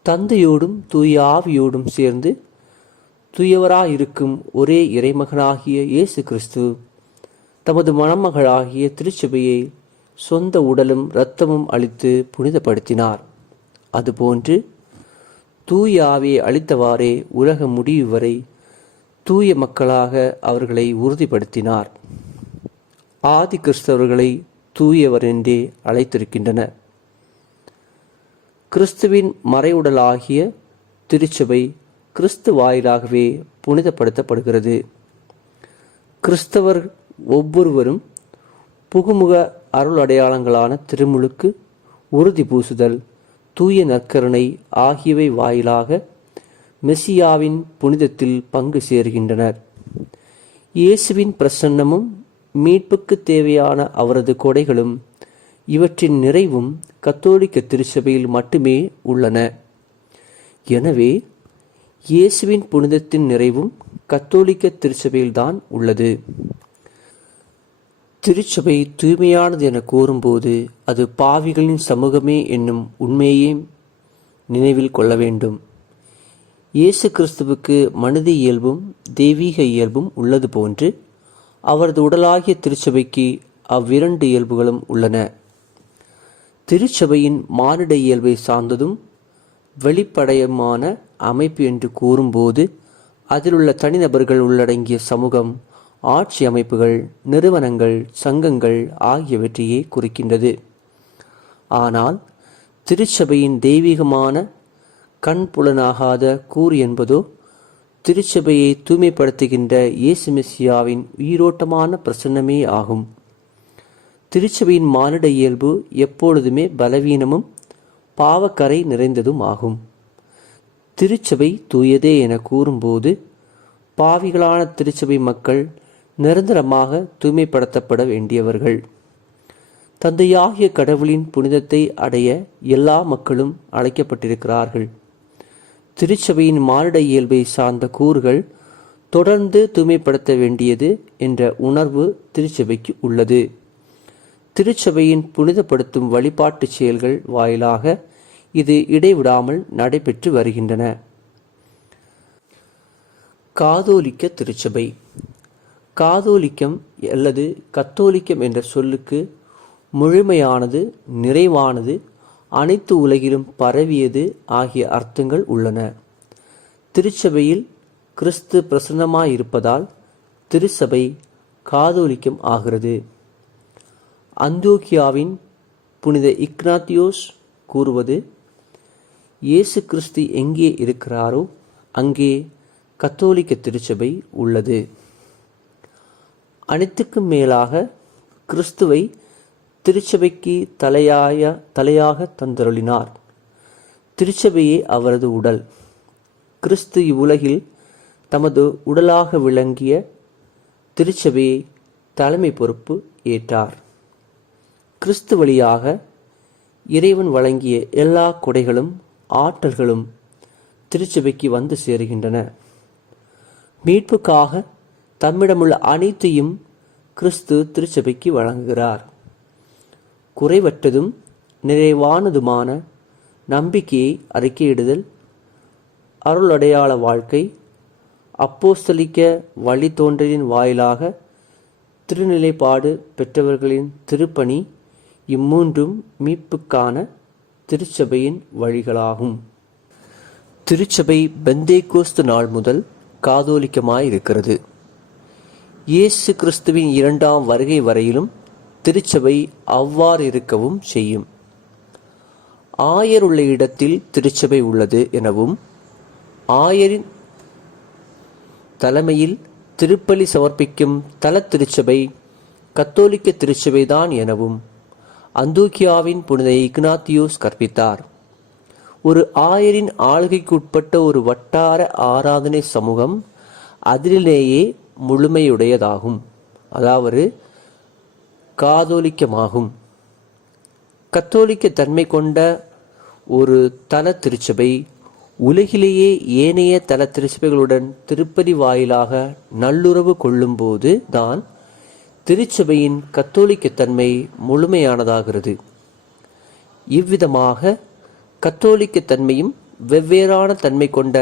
தந்தையோடும் தூய ஆவியோடும் சேர்ந்து தூயவராயிருக்கும் ஒரே இறைமகனாகிய இயேசு கிறிஸ்து தமது மணமகளாகிய திருச்சபையை சொந்த உடலும் இரத்தமும் அளித்து புனிதப்படுத்தினார். அதுபோன்று தூய ஆவியை அளித்தவாறே உலக முடிவு வரை தூய மக்களாக அவர்களை உறுதிப்படுத்தினார். ஆதி கிறிஸ்தவர்களை தூயவர் என்றே அழைத்திருக்கின்றனர். கிறிஸ்துவின் மறைவுடலாகிய திருச்சபை கிறிஸ்து வாயிலாகவே புனிதப்படுத்தப்படுகிறது. கிறிஸ்தவர் ஒவ்வொருவரும் புகுமுக அருள் அடையாளங்களான திருமுழுக்கு, உறுதி பூசுதல், தூய நற்கருணை ஆகியவை வாயிலாக மெசியாவின் புனிதத்தில் பங்கு சேர்கின்றனர். இயேசுவின் பிரசன்னமும் மீட்புக்கு தேவையான அவரது கொடைகளும் இவற்றின் நிறைவும் கத்தோலிக்க திருச்சபையில் மட்டுமே உள்ளன. எனவே இயேசுவின் புனிதத்தின் நிறைவும் கத்தோலிக்க திருச்சபையில்தான் உள்ளது. திருச்சபை தூய்மையானது என கூறும்போது அது பாவிகளின் சமூகமே என்னும் உண்மையை நினைவில் கொள்ள வேண்டும். இயேசு கிறிஸ்துவுக்கு மனித இயல்பும் தெய்வீக இயல்பும் உள்ளது போன்று அவரது உடலாகிய திருச்சபைக்கு அவ்விரண்டு இயல்புகளும் உள்ளன. திருச்சபையின் மானிட இயல்பை சார்ந்ததும் வெளிப்படையமான அமைப்பு என்று கூறும்போது அதில் உள்ள தனிநபர்கள் உள்ளடங்கிய சமூகம், ஆட்சி அமைப்புகள், நிறுவனங்கள், சங்கங்கள் ஆகியவற்றையே குறிக்கின்றது. ஆனால் திருச்சபையின் தெய்வீகமான கண்புலனாகாத கூறு என்பதோ திருச்சபையை தூய்மைப்படுத்துகின்ற இயேசு மெசியாவின் உயிரோட்டமான பிரசன்னமே ஆகும். திருச்சபையின் மானிட இயல்பு எப்பொழுதுமே பலவீனமும் பாவக்கரை நிறைந்ததும் ஆகும். திருச்சபை தூயதே என கூறும்போது பாவிகளான திருச்சபை மக்கள் நிரந்தரமாக தூய்மைப்படுத்தப்பட வேண்டியவர்கள். தந்தையாகிய கடவுளின் புனிதத்தை அடைய எல்லா மக்களும் அழைக்கப்பட்டிருக்கிறார்கள். திருச்சபையின் மானிட இயல்பை சார்ந்த கூறுகள் தொடர்ந்து தூய்மைப்படுத்த வேண்டியது என்ற உணர்வு திருச்சபைக்கு உள்ளது. திருச்சபையின் புனிதப்படுத்தும் வழிபாட்டு செயல்கள் வாயிலாக இது இடைவிடாமல் நடைபெற்று வருகின்றன. காதோலிக்க திருச்சபை. காதோலிக்கம் அல்லது கத்தோலிக்கம் என்ற சொல்லுக்கு முழுமையானது, நிறைவானது, அனைத்து உலகிலும் பரவியது ஆகிய அர்த்தங்கள் உள்ளன. திருச்சபையில் கிறிஸ்து பிரசன்னமாயிருப்பதால் திருச்சபை காதோலிக்கம் ஆகிறது. அந்தியோக்கியாவின் புனித இக்னாத்தியோஸ் கூறுவது, இயேசு கிறிஸ்து எங்கே இருக்கிறாரோ அங்கே கத்தோலிக்க திருச்சபை உள்ளது. அனைத்துக்கும் மேலாக கிறிஸ்துவை திருச்சபைக்கு தலையாக தந்தருளினார். திருச்சபையே அவரது உடல். கிறிஸ்து இவ்வுலகில் தமது உடலாக விளங்கிய திருச்சபையை தலைமை பொறுப்பு ஏற்றார். கிறிஸ்து வழியாக இறைவன் வழங்கிய எல்லா கொடைகளும் ஆற்றல்களும் திருச்சபைக்கு வந்து சேருகின்றன. மீட்புக்காக தம்மிடமுள்ள அனைத்தையும் கிறிஸ்து திருச்சபைக்கு வழங்குகிறார். குறைவற்றதும் நிறைவானதுமான நம்பிக்கையை அறிக்கையிடுதல், அருளடையாள வாழ்க்கை, அப்போஸ்தலிக்க வழித்தோன்றலின் வாயிலாக திருநிலைப்பாடு பெற்றவர்களின் திருப்பணி, இம்மூன்றும் மீட்புக்கான திருச்சபையின் வழிகளாகும். திருச்சபை பெந்தேகோஸ்து நாள் முதல் காதோலிக்கமாயிருக்கிறது. இயேசு கிறிஸ்துவின் இரண்டாம் வருகை வரையிலும் திருச்சபை அவ்வாறு இருக்கவும் செய்யும். ஆயர் உள்ள இடத்தில் திருச்சபை உள்ளது எனவும், ஆயரின் தலைமையில் திருப்பலி சமர்ப்பிக்கும் தல திருச்சபை கத்தோலிக்க திருச்சபைதான் எனவும் அந்தியோக்கியாவின் புனித இக்னாத்தியோஸ் கற்பித்தார். ஒரு ஆயரின் ஆளுகைக்குட்பட்ட ஒரு வட்டார ஆராதனை சமூகம் அதிலேயே முழுமையுடையதாகும், அதாவது காதோலிக்கமாகும். கத்தோலிக்க தன்மை கொண்ட ஒரு தல திருச்சபை உலகிலேயே ஏனைய தல திருச்சபைகளுடன் திருப்பதி வாயிலாக நல்லுறவு கொள்ளும்போது தான் திருச்சபையின் கத்தோலிக்கத்தன்மை முழுமையானதாகிறது. இவ்விதமாக கத்தோலிக்கத்தன்மையும் வெவ்வேறான தன்மை கொண்ட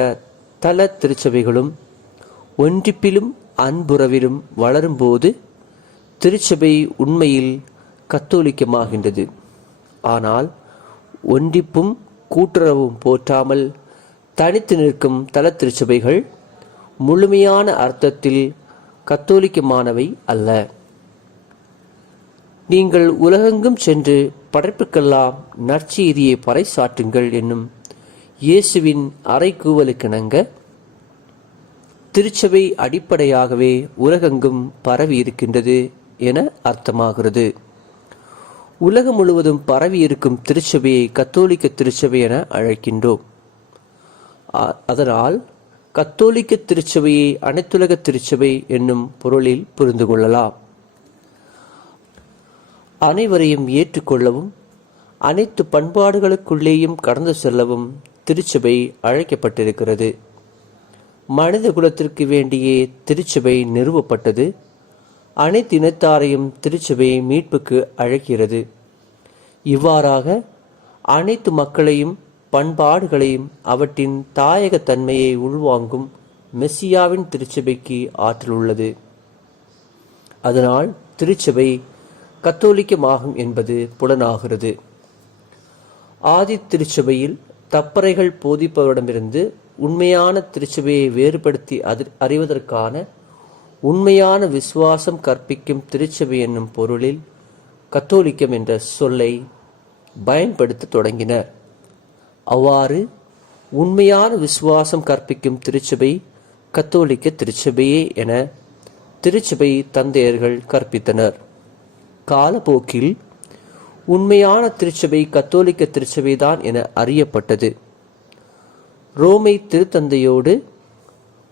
தல திருச்சபைகளும் ஒன்றிப்பிலும் அன்புறவிலும் வளரும்போது திருச்சபை உண்மையில் கத்தோலிக்கமாகின்றது. ஆனால் ஒன்றிப்பும் கூட்டுறவும் போற்றாமல் தனித்து நிற்கும் தல திருச்சபைகள் முழுமையான அர்த்தத்தில் கத்தோலிக்கமானவை அல்ல. நீங்கள் உலகெங்கும் சென்று படைப்புக்கெல்லாம் நற்செய்தியை பறைசாற்றுங்கள் என்னும் இயேசுவின் அறைகூவலுக்கிணங்க திருச்சபை அடிப்படையாகவே உலகெங்கும் பரவி இருக்கின்றது என அர்த்தமாகிறது. உலகம் முழுவதும் பரவி இருக்கும் திருச்சபையை கத்தோலிக்க திருச்சபை என அழைக்கின்றோம். அதனால் கத்தோலிக்க திருச்சபையை அனைத்துலக திருச்சபை என்னும் பொருளில் புரிந்து கொள்ளலாம். அனைவரையும் ஏற்றுக்கொள்ளவும் அனைத்து பண்பாடுகளுக்குள்ளேயும் கடந்து செல்லவும் திருச்சபை அழைக்கப்பட்டிருக்கிறது. மனித குலத்திற்கு வேண்டியே திருச்சபை நிறுவப்பட்டது. அனைத்து இனத்தாரையும் திருச்சபை மீட்புக்கு அழைக்கிறது. இவ்வாறாக அனைத்து மக்களையும் பண்பாடுகளையும் அவற்றின் தாயக தன்மையை உள்வாங்கும் மெஸ்ஸியாவின் திருச்சபைக்கு ஆற்றல் உள்ளது. அதனால் திருச்சபை கத்தோலிக்கமாகும் என்பது புலனாகிறது. ஆதி திருச்சபையில் தப்பறைகள் போதிப்பவரிடமிருந்து உண்மையான திருச்சபையை வேறுபடுத்தி அறிவதற்கான உண்மையான விசுவாசம் கற்பிக்கும் திருச்சபை என்னும் பொருளில் கத்தோலிக்கம் என்ற சொல்லை பயன்படுத்த தொடங்கினர். அவ்வாறு உண்மையான விசுவாசம் கற்பிக்கும் திருச்சபை கத்தோலிக்க திருச்சபையே என திருச்சபை தந்தையர்கள் கற்பித்தனர். காலப்போக்கில் உண்மையான திருச்சபை கத்தோலிக்க திருச்சபைதான் என அறியப்பட்டது. ரோமை திருத்தந்தையோடு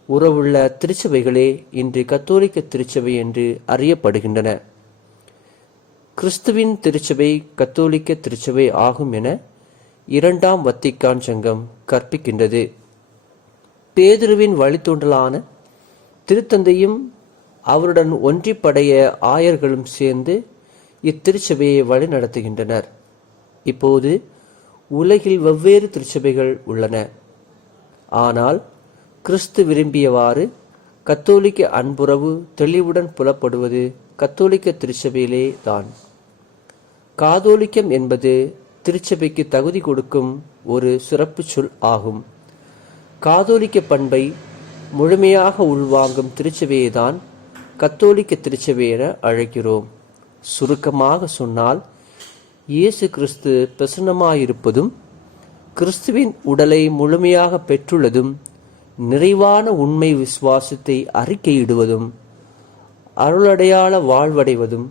உறவுள்ள திருச்சபைகளே இன்று கத்தோலிக்க திருச்சபை என்று அறியப்படுகின்றன. கிறிஸ்துவின் திருச்சபை கத்தோலிக்க திருச்சபை ஆகும் என இரண்டாம் வத்திக்கான் சங்கம் கற்பிக்கின்றது. பேதுருவின் வழித்தோன்றலான திருத்தந்தையும் அவருடன் ஒன்றிப்படைய ஆயர்களும் சேர்ந்து இத்திருச்சபையை வழி நடத்துகின்றனர். இப்போது உலகில் வெவ்வேறு திருச்சபைகள் உள்ளன. ஆனால் கிறிஸ்து விரும்பியவாறு கத்தோலிக்க அன்புறவு தெளிவுடன் புலப்படுவது கத்தோலிக்க திருச்சபையிலே தான். காதோலிக்கம் என்பது திருச்சபைக்கு தகுதி கொடுக்கும் ஒரு சிறப்பு சொல் ஆகும். காதோலிக்க பண்பை முழுமையாக உள்வாங்கும் திருச்சபையை தான் கத்தோலிக்க திருச்சபை என அழைக்கிறோம். சுருக்கமாக சொன்னால், இயேசு கிறிஸ்து பிரசன்னமாயிருப்பதும் கிறிஸ்துவின் உடலை முழுமையாக பெற்றுள்ளதும் நிறைவான உண்மை விசுவாசத்தை அறிக்கையிடுவதும் அருளடையாள வாழ்வடைவதும்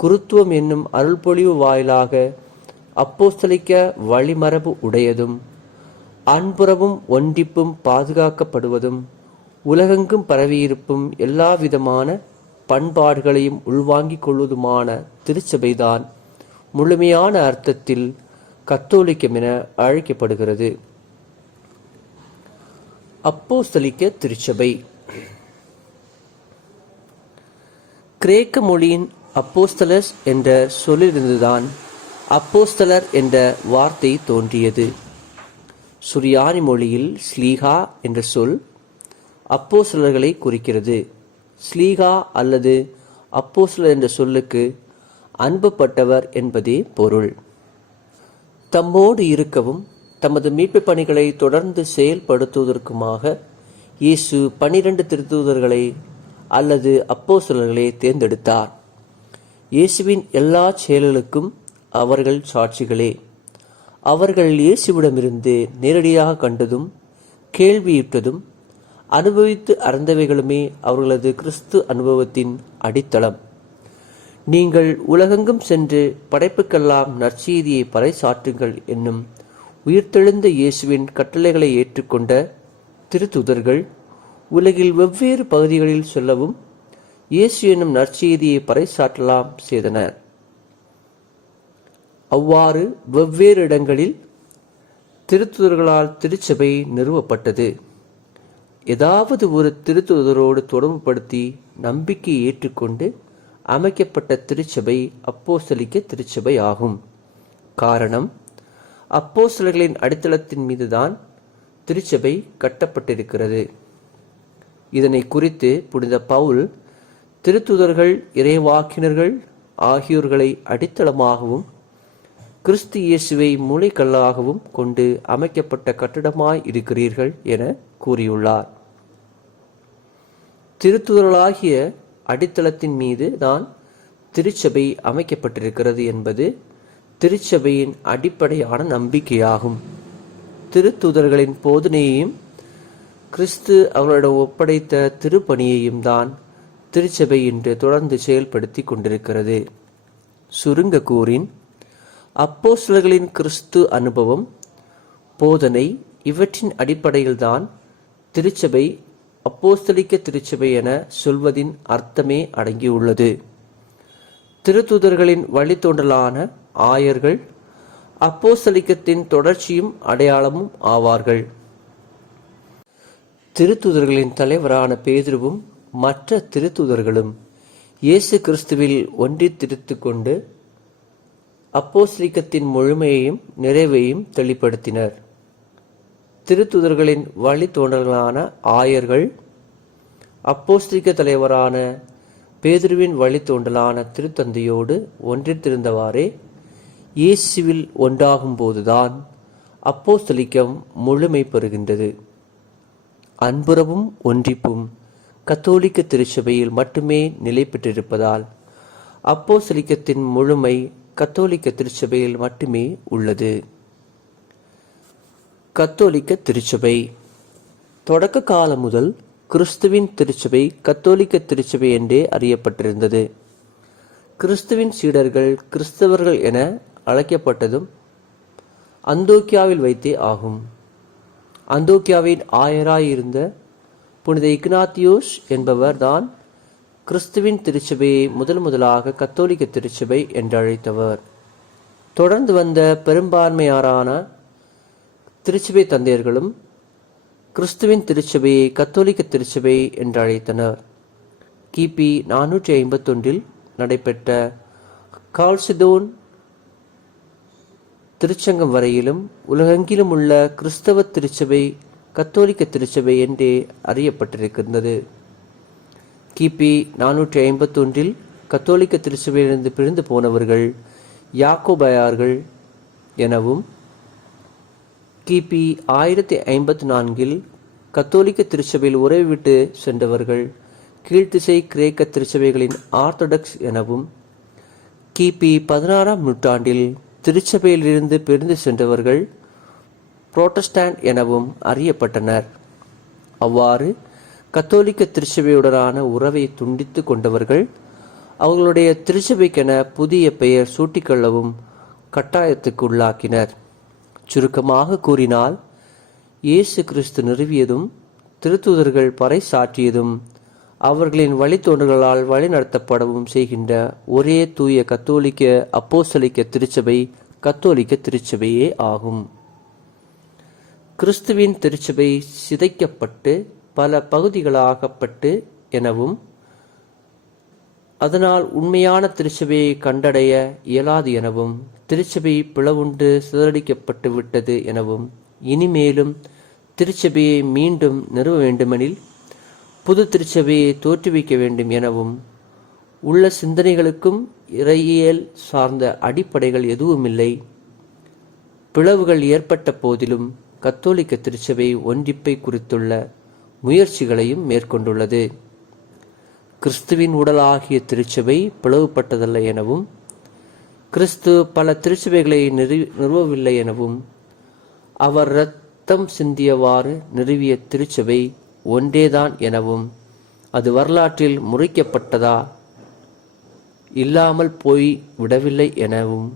குருத்துவம் என்னும் அருள்பொழிவு வாயிலாக அப்போஸ்தலிக்க வழிமரபு உடையதும் அன்புறவும் ஒன்றிப்பும் பாதுகாக்கப்படுவதும் உலகெங்கும் பரவியிருப்பும் எல்லாவிதமான பண்பாடுகளையும் உள்வாங்கிக் கொள்வதுமான திருச்சபைதான் முழுமையான அர்த்தத்தில் கத்தோலிக்கம் என அழைக்கப்படுகிறது. அப்போஸ்தலிக்க திருச்சபை. கிரேக்க மொழியின் அப்போஸ்தலஸ் என்ற சொல்லிலிருந்துதான் அப்போஸ்தலர் என்ற வார்த்தை தோன்றியது. சுரியானி மொழியில் ஸ்லீகா என்ற சொல் அப்போஸ்தலர்களை குறிக்கிறது. ஸ்லீகா அல்லது அப்போஸ்தலர் என்ற சொல்லுக்கு அனுப்பப்பட்டவர் என்பதே பொருள். தம்மோடு இருக்கவும் தமது மீட்பு பணிகளை தொடர்ந்து செயல்படுத்துவதற்குமாக இயேசு 12 திருத்தூதர்களை அல்லது அப்போஸ்தலர்களை தேர்ந்தெடுத்தார். இயேசுவின் எல்லா செயல்களுக்கும் அவர்கள் சாட்சிகளே. அவர்கள் இயேசுவிடமிருந்து நேரடியாக கண்டதும் கேள்வியுற்றதும் அனுபவித்து அறிந்தவைகளுமே அவர்களது கிறிஸ்து அனுபவத்தின் அடித்தளம். நீங்கள் உலகெங்கும் சென்று படைப்புக்கெல்லாம் நற்செய்தியை பறைசாற்றுங்கள் என்னும் உயிர்த்தெழுந்த இயேசுவின் கட்டளைகளை ஏற்றுக்கொண்ட திருத்தூதர்கள் உலகில் வெவ்வேறு பகுதிகளில் சொல்லவும் இயேசு என்னும் நற்செய்தியை பறைசாற்றலாம் செய்தனர். அவ்வாறு வெவ்வேறு இடங்களில் திருத்தூதர்களால் திருச்சபை நிறுவப்பட்டது. ஏதாவது ஒரு திருத்தூதரோடு தொடர்புபடுத்தி நம்பிக்கையை ஏற்றுக்கொண்டு அமைக்கப்பட்ட திருச்சபை அப்போஸ்தலிக்க திருச்சபை ஆகும். காரணம், அப்போஸ்தலர்களின் அடித்தளத்தின் மீதுதான் திருச்சபை கட்டப்பட்டிருக்கிறது. இதனை குறித்து புனித பவுல் திருத்தூதர்கள், இறைவாக்கினர்கள் ஆகியோர்களை அடித்தளமாகவும் கிறிஸ்து இயேசுவை மூளைக்கல்லாகவும் கொண்டு அமைக்கப்பட்ட கட்டிடமாய் இருக்கிறீர்கள் என கூறியுள்ளார். திருத்தூதர்களாகிய அடித்தளத்தின் மீது தான் திருச்சபை அமைக்கப்பட்டிருக்கிறது என்பது திருச்சபையின் அடிப்படையான நம்பிக்கையாகும். திருத்தூதர்களின் போதனையையும் கிறிஸ்து அவர்களிடம் ஒப்படைத்த திருப்பணியையும் தான் திருச்சபை இன்று தொடர்ந்து செயல்படுத்தி கொண்டிருக்கிறது. சுருங்க கூறின், அப்போஸ்தலர்களின் கிறிஸ்து அனுபவம், போதனை இவற்றின் அடிப்படையில்தான் திருச்சபை அப்போஸ்தலிக்க திருச்சபை என சொல்வதின் அர்த்தமே அடங்கியுள்ளது. திருத்தூதர்களின் வழித்தோன்றலான ஆயர்கள் அப்போஸ்தலிக்கத்தின் தொடர்ச்சியும் அடையாளமும் ஆவார்கள். திருத்தூதர்களின் தலைவரான பேதுருவும் மற்ற திருத்தூதர்களும் இயேசு கிறிஸ்துவில் ஒன்றித்திருத்து கொண்டு அப்போஸ்தலிக்கத்தின் முழுமையையும் நிறைவையும் தெளிப்படுத்தினர். திருத்தூதர்களின் வழித்தோன்றல்களான ஆயர்கள் அப்போஸ்தலிக்க தலைவரான பேதுருவின் வழித்தோன்றலான திருத்தந்தையோடு ஒன்றித்திருந்தவாறே இயேசுவில் ஒன்றாகும் போதுதான் அப்போஸ்தலிக்கம் முழுமை பெறுகின்றது. அன்புறவும் ஒன்றிப்பும் கத்தோலிக்க திருச்சபையில் மட்டுமே நிலை பெற்றிருப்பதால் அப்போஸ்தலிக்கத்தின் முழுமை கத்தோலிக்க திருச்சபையில் மட்டுமே உள்ளது. கத்தோலிக்க திருச்சபை. தொடக்க காலம் முதல் கிறிஸ்துவின் திருச்சபை கத்தோலிக்க திருச்சபை என்றே அறியப்பட்டிருந்தது. கிறிஸ்துவின் சீடர்கள் கிறிஸ்தவர்கள் என அழைக்கப்பட்டதும் அந்தோக்கியாவில் வைத்தே ஆகும். அந்தோக்கியாவின் ஆயராயிருந்த புனித இக்னாத்தியோஸ் என்பவர் தான் கிறிஸ்துவின் திருச்சபையை முதலாக கத்தோலிக்க திருச்சபை என்று அழைத்தவர். தொடர்ந்து வந்த பெரும்பான்மையாரான திருச்சபை தந்தையர்களும் கிறிஸ்துவின் திருச்சபையை கத்தோலிக்க திருச்சபை என்று அழைத்தனர். கிபி 451 நடைபெற்ற கால்சிதோன் திருச்சங்கம் வரையிலும் உலகெங்கிலும் உள்ள கிறிஸ்தவ திருச்சபை கத்தோலிக்க திருச்சபை என்றே அறியப்பட்டிருக்கின்றது. கிபி 451 கத்தோலிக்க திருச்சபையிலிருந்து பிரிந்து போனவர்கள் யாக்கோபாயர்கள் எனவும், கிபி 1054 கத்தோலிக்க திருச்சபையில் உறவு விட்டு சென்றவர்கள் கீழ்த்திசை கிரேக்க திருச்சபைகளின் ஆர்த்தடாக்ஸ் எனவும், கிபி 16ஆம் நூற்றாண்டில் திருச்சபையிலிருந்து பிரிந்து சென்றவர்கள் புரோட்டஸ்டாண்ட் எனவும் அறியப்பட்டனர். அவ்வாறு கத்தோலிக்க திருச்சபையுடனான உறவை துண்டித்து கொண்டவர்கள் அவர்களுடைய திருச்சபைக்கென புதிய பெயர் சூட்டிக்கொள்ளவும் கட்டாயத்துக்கு உள்ளாக்கினர். சுருக்கமாக கூறினால், இயேசு கிறிஸ்து நிறுவியதும் திருத்தூதர்கள் பறைசாற்றியதும் அவர்களின் வழித்தோன்றல்களால் வழிநடத்தப்படவும் செய்கின்ற ஒரே தூய கத்தோலிக்க அப்போஸ்தலிக்க திருச்சபை கத்தோலிக்க திருச்சபையே ஆகும். கிறிஸ்துவின் திருச்சபை சிதைக்கப்பட்டு பல பகுதிகளாகப்பட்டு எனவும், அதனால் உண்மையான திருச்சபையை கண்டடைய இயலாது எனவும், திருச்சபை பிளவுண்டு சிதறடிக்கப்பட்டு விட்டது எனவும், இனிமேலும் திருச்சபையை மீண்டும் நிறுவ வேண்டுமெனில் புது திருச்சபையை தோற்றுவிக்க வேண்டும் எனவும் உள்ள சிந்தனைகளுக்கும் இறையியல் சார்ந்த அடிப்படைகள் எதுவுமில்லை. பிளவுகள் ஏற்பட்ட போதிலும் கத்தோலிக்க திருச்சபை ஒன்றிப்பை குறித்துள்ள முயற்சிகளையும் மேற்கொண்டுள்ளது. கிறிஸ்துவின் உடலாகிய திருச்சபை பிளவுபட்டதல்ல எனவும், கிறிஸ்து பல திருச்சபைகளை நிறுவவில்லை எனவும், அவர் இரத்தம் சிந்தியவாறு நிறுவிய திருச்சபை ஒன்றேதான் எனவும், அது வரலாற்றில் முறிக்கப்பட்டதா இல்லாமல் போய் விடவில்லை எனவும்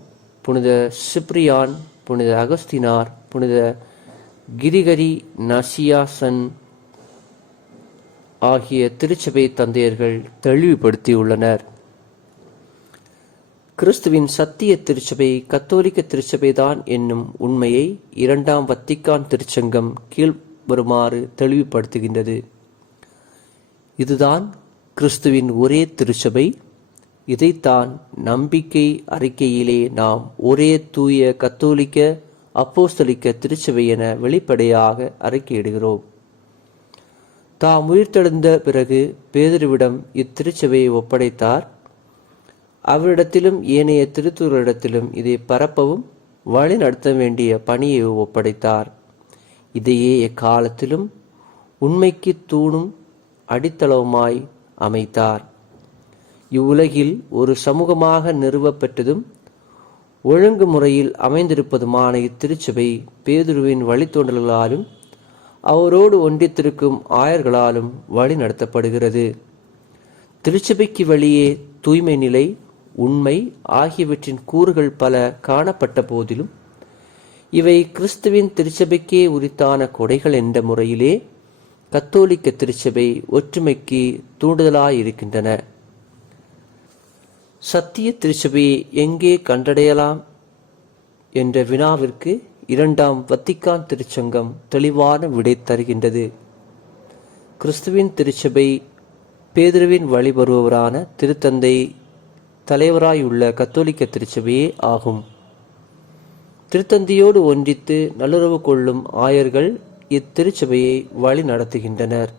புனித சிப்ரியான், புனித அகஸ்தினார், புனித கிரிகரி நசியாசன் ஆகிய திருச்சபை தந்தையர்கள் தெளிவுபடுத்தியுள்ளனர். கிறிஸ்துவின் சத்திய திருச்சபை கத்தோலிக்க திருச்சபைதான் என்னும் உண்மையை 2ஆம் வத்திக்கான் திருச்சங்கம் கீழ்வருமாறு தெளிவுபடுத்துகின்றது. இதுதான் கிறிஸ்துவின் ஒரே திருச்சபை. இதைத்தான் நம்பிக்கை அறிக்கையிலே நாம் ஒரே தூய கத்தோலிக்க அப்போஸ்தலிக்க திருச்சபை என வெளிப்படையாக அறிக்கையிடுகிறோம். தாம் உயிர்த்தெழுந்த பிறகு பேதுருவிடம் இத்திருச்சபையை ஒப்படைத்தார். அவரிடத்திலும் ஏனைய திருத்தூதரிடத்திலும் இதை பரப்பவும் வழி நடத்த வேண்டிய பணியை ஒப்படைத்தார். இதையே எக்காலத்திலும் உண்மைக்கு தூணும் அடித்தளவுமாய் அமைத்தார். இவ்வுலகில் ஒரு சமூகமாக நிறுவப்பெற்றதும் ஒழுங்கு முறையில் அமைந்திருப்பதுமான இத்திருச்சபை பேதுருவின் வழித்தோன்றல்களாலும் அவரோடு ஒன்றித்திருக்கும் ஆயர்களாலும் வழி நடத்தப்படுகிறது. திருச்சபைக்கு வெளியே தூய்மை நிலை, உண்மை ஆகியவற்றின் கூறுகள் பல காணப்பட்ட போதிலும் இவை கிறிஸ்துவின் திருச்சபைக்கே உரித்தான கொடைகள் என்ற முறையிலே கத்தோலிக்க திருச்சபை ஒற்றுமைக்கு தூண்டுதலாயிருக்கின்றன. சத்திய திருச்சபையை எங்கே கண்டடையலாம் என்ற வினாவிற்கு 2ஆம் வத்திக்கான் திருச்சங்கம் தெளிவான விடை தருகின்றது. கிறிஸ்துவின் திருச்சபை பேதுருவின் வழி வருபவரான திருத்தந்தை தலைவராயுள்ள கத்தோலிக்க திருச்சபையே ஆகும். திருத்தந்தையோடு ஒன்றித்து நல்லுறவு கொள்ளும் ஆயர்கள் இத்திருச்சபையை வழி நடத்துகின்றனர்.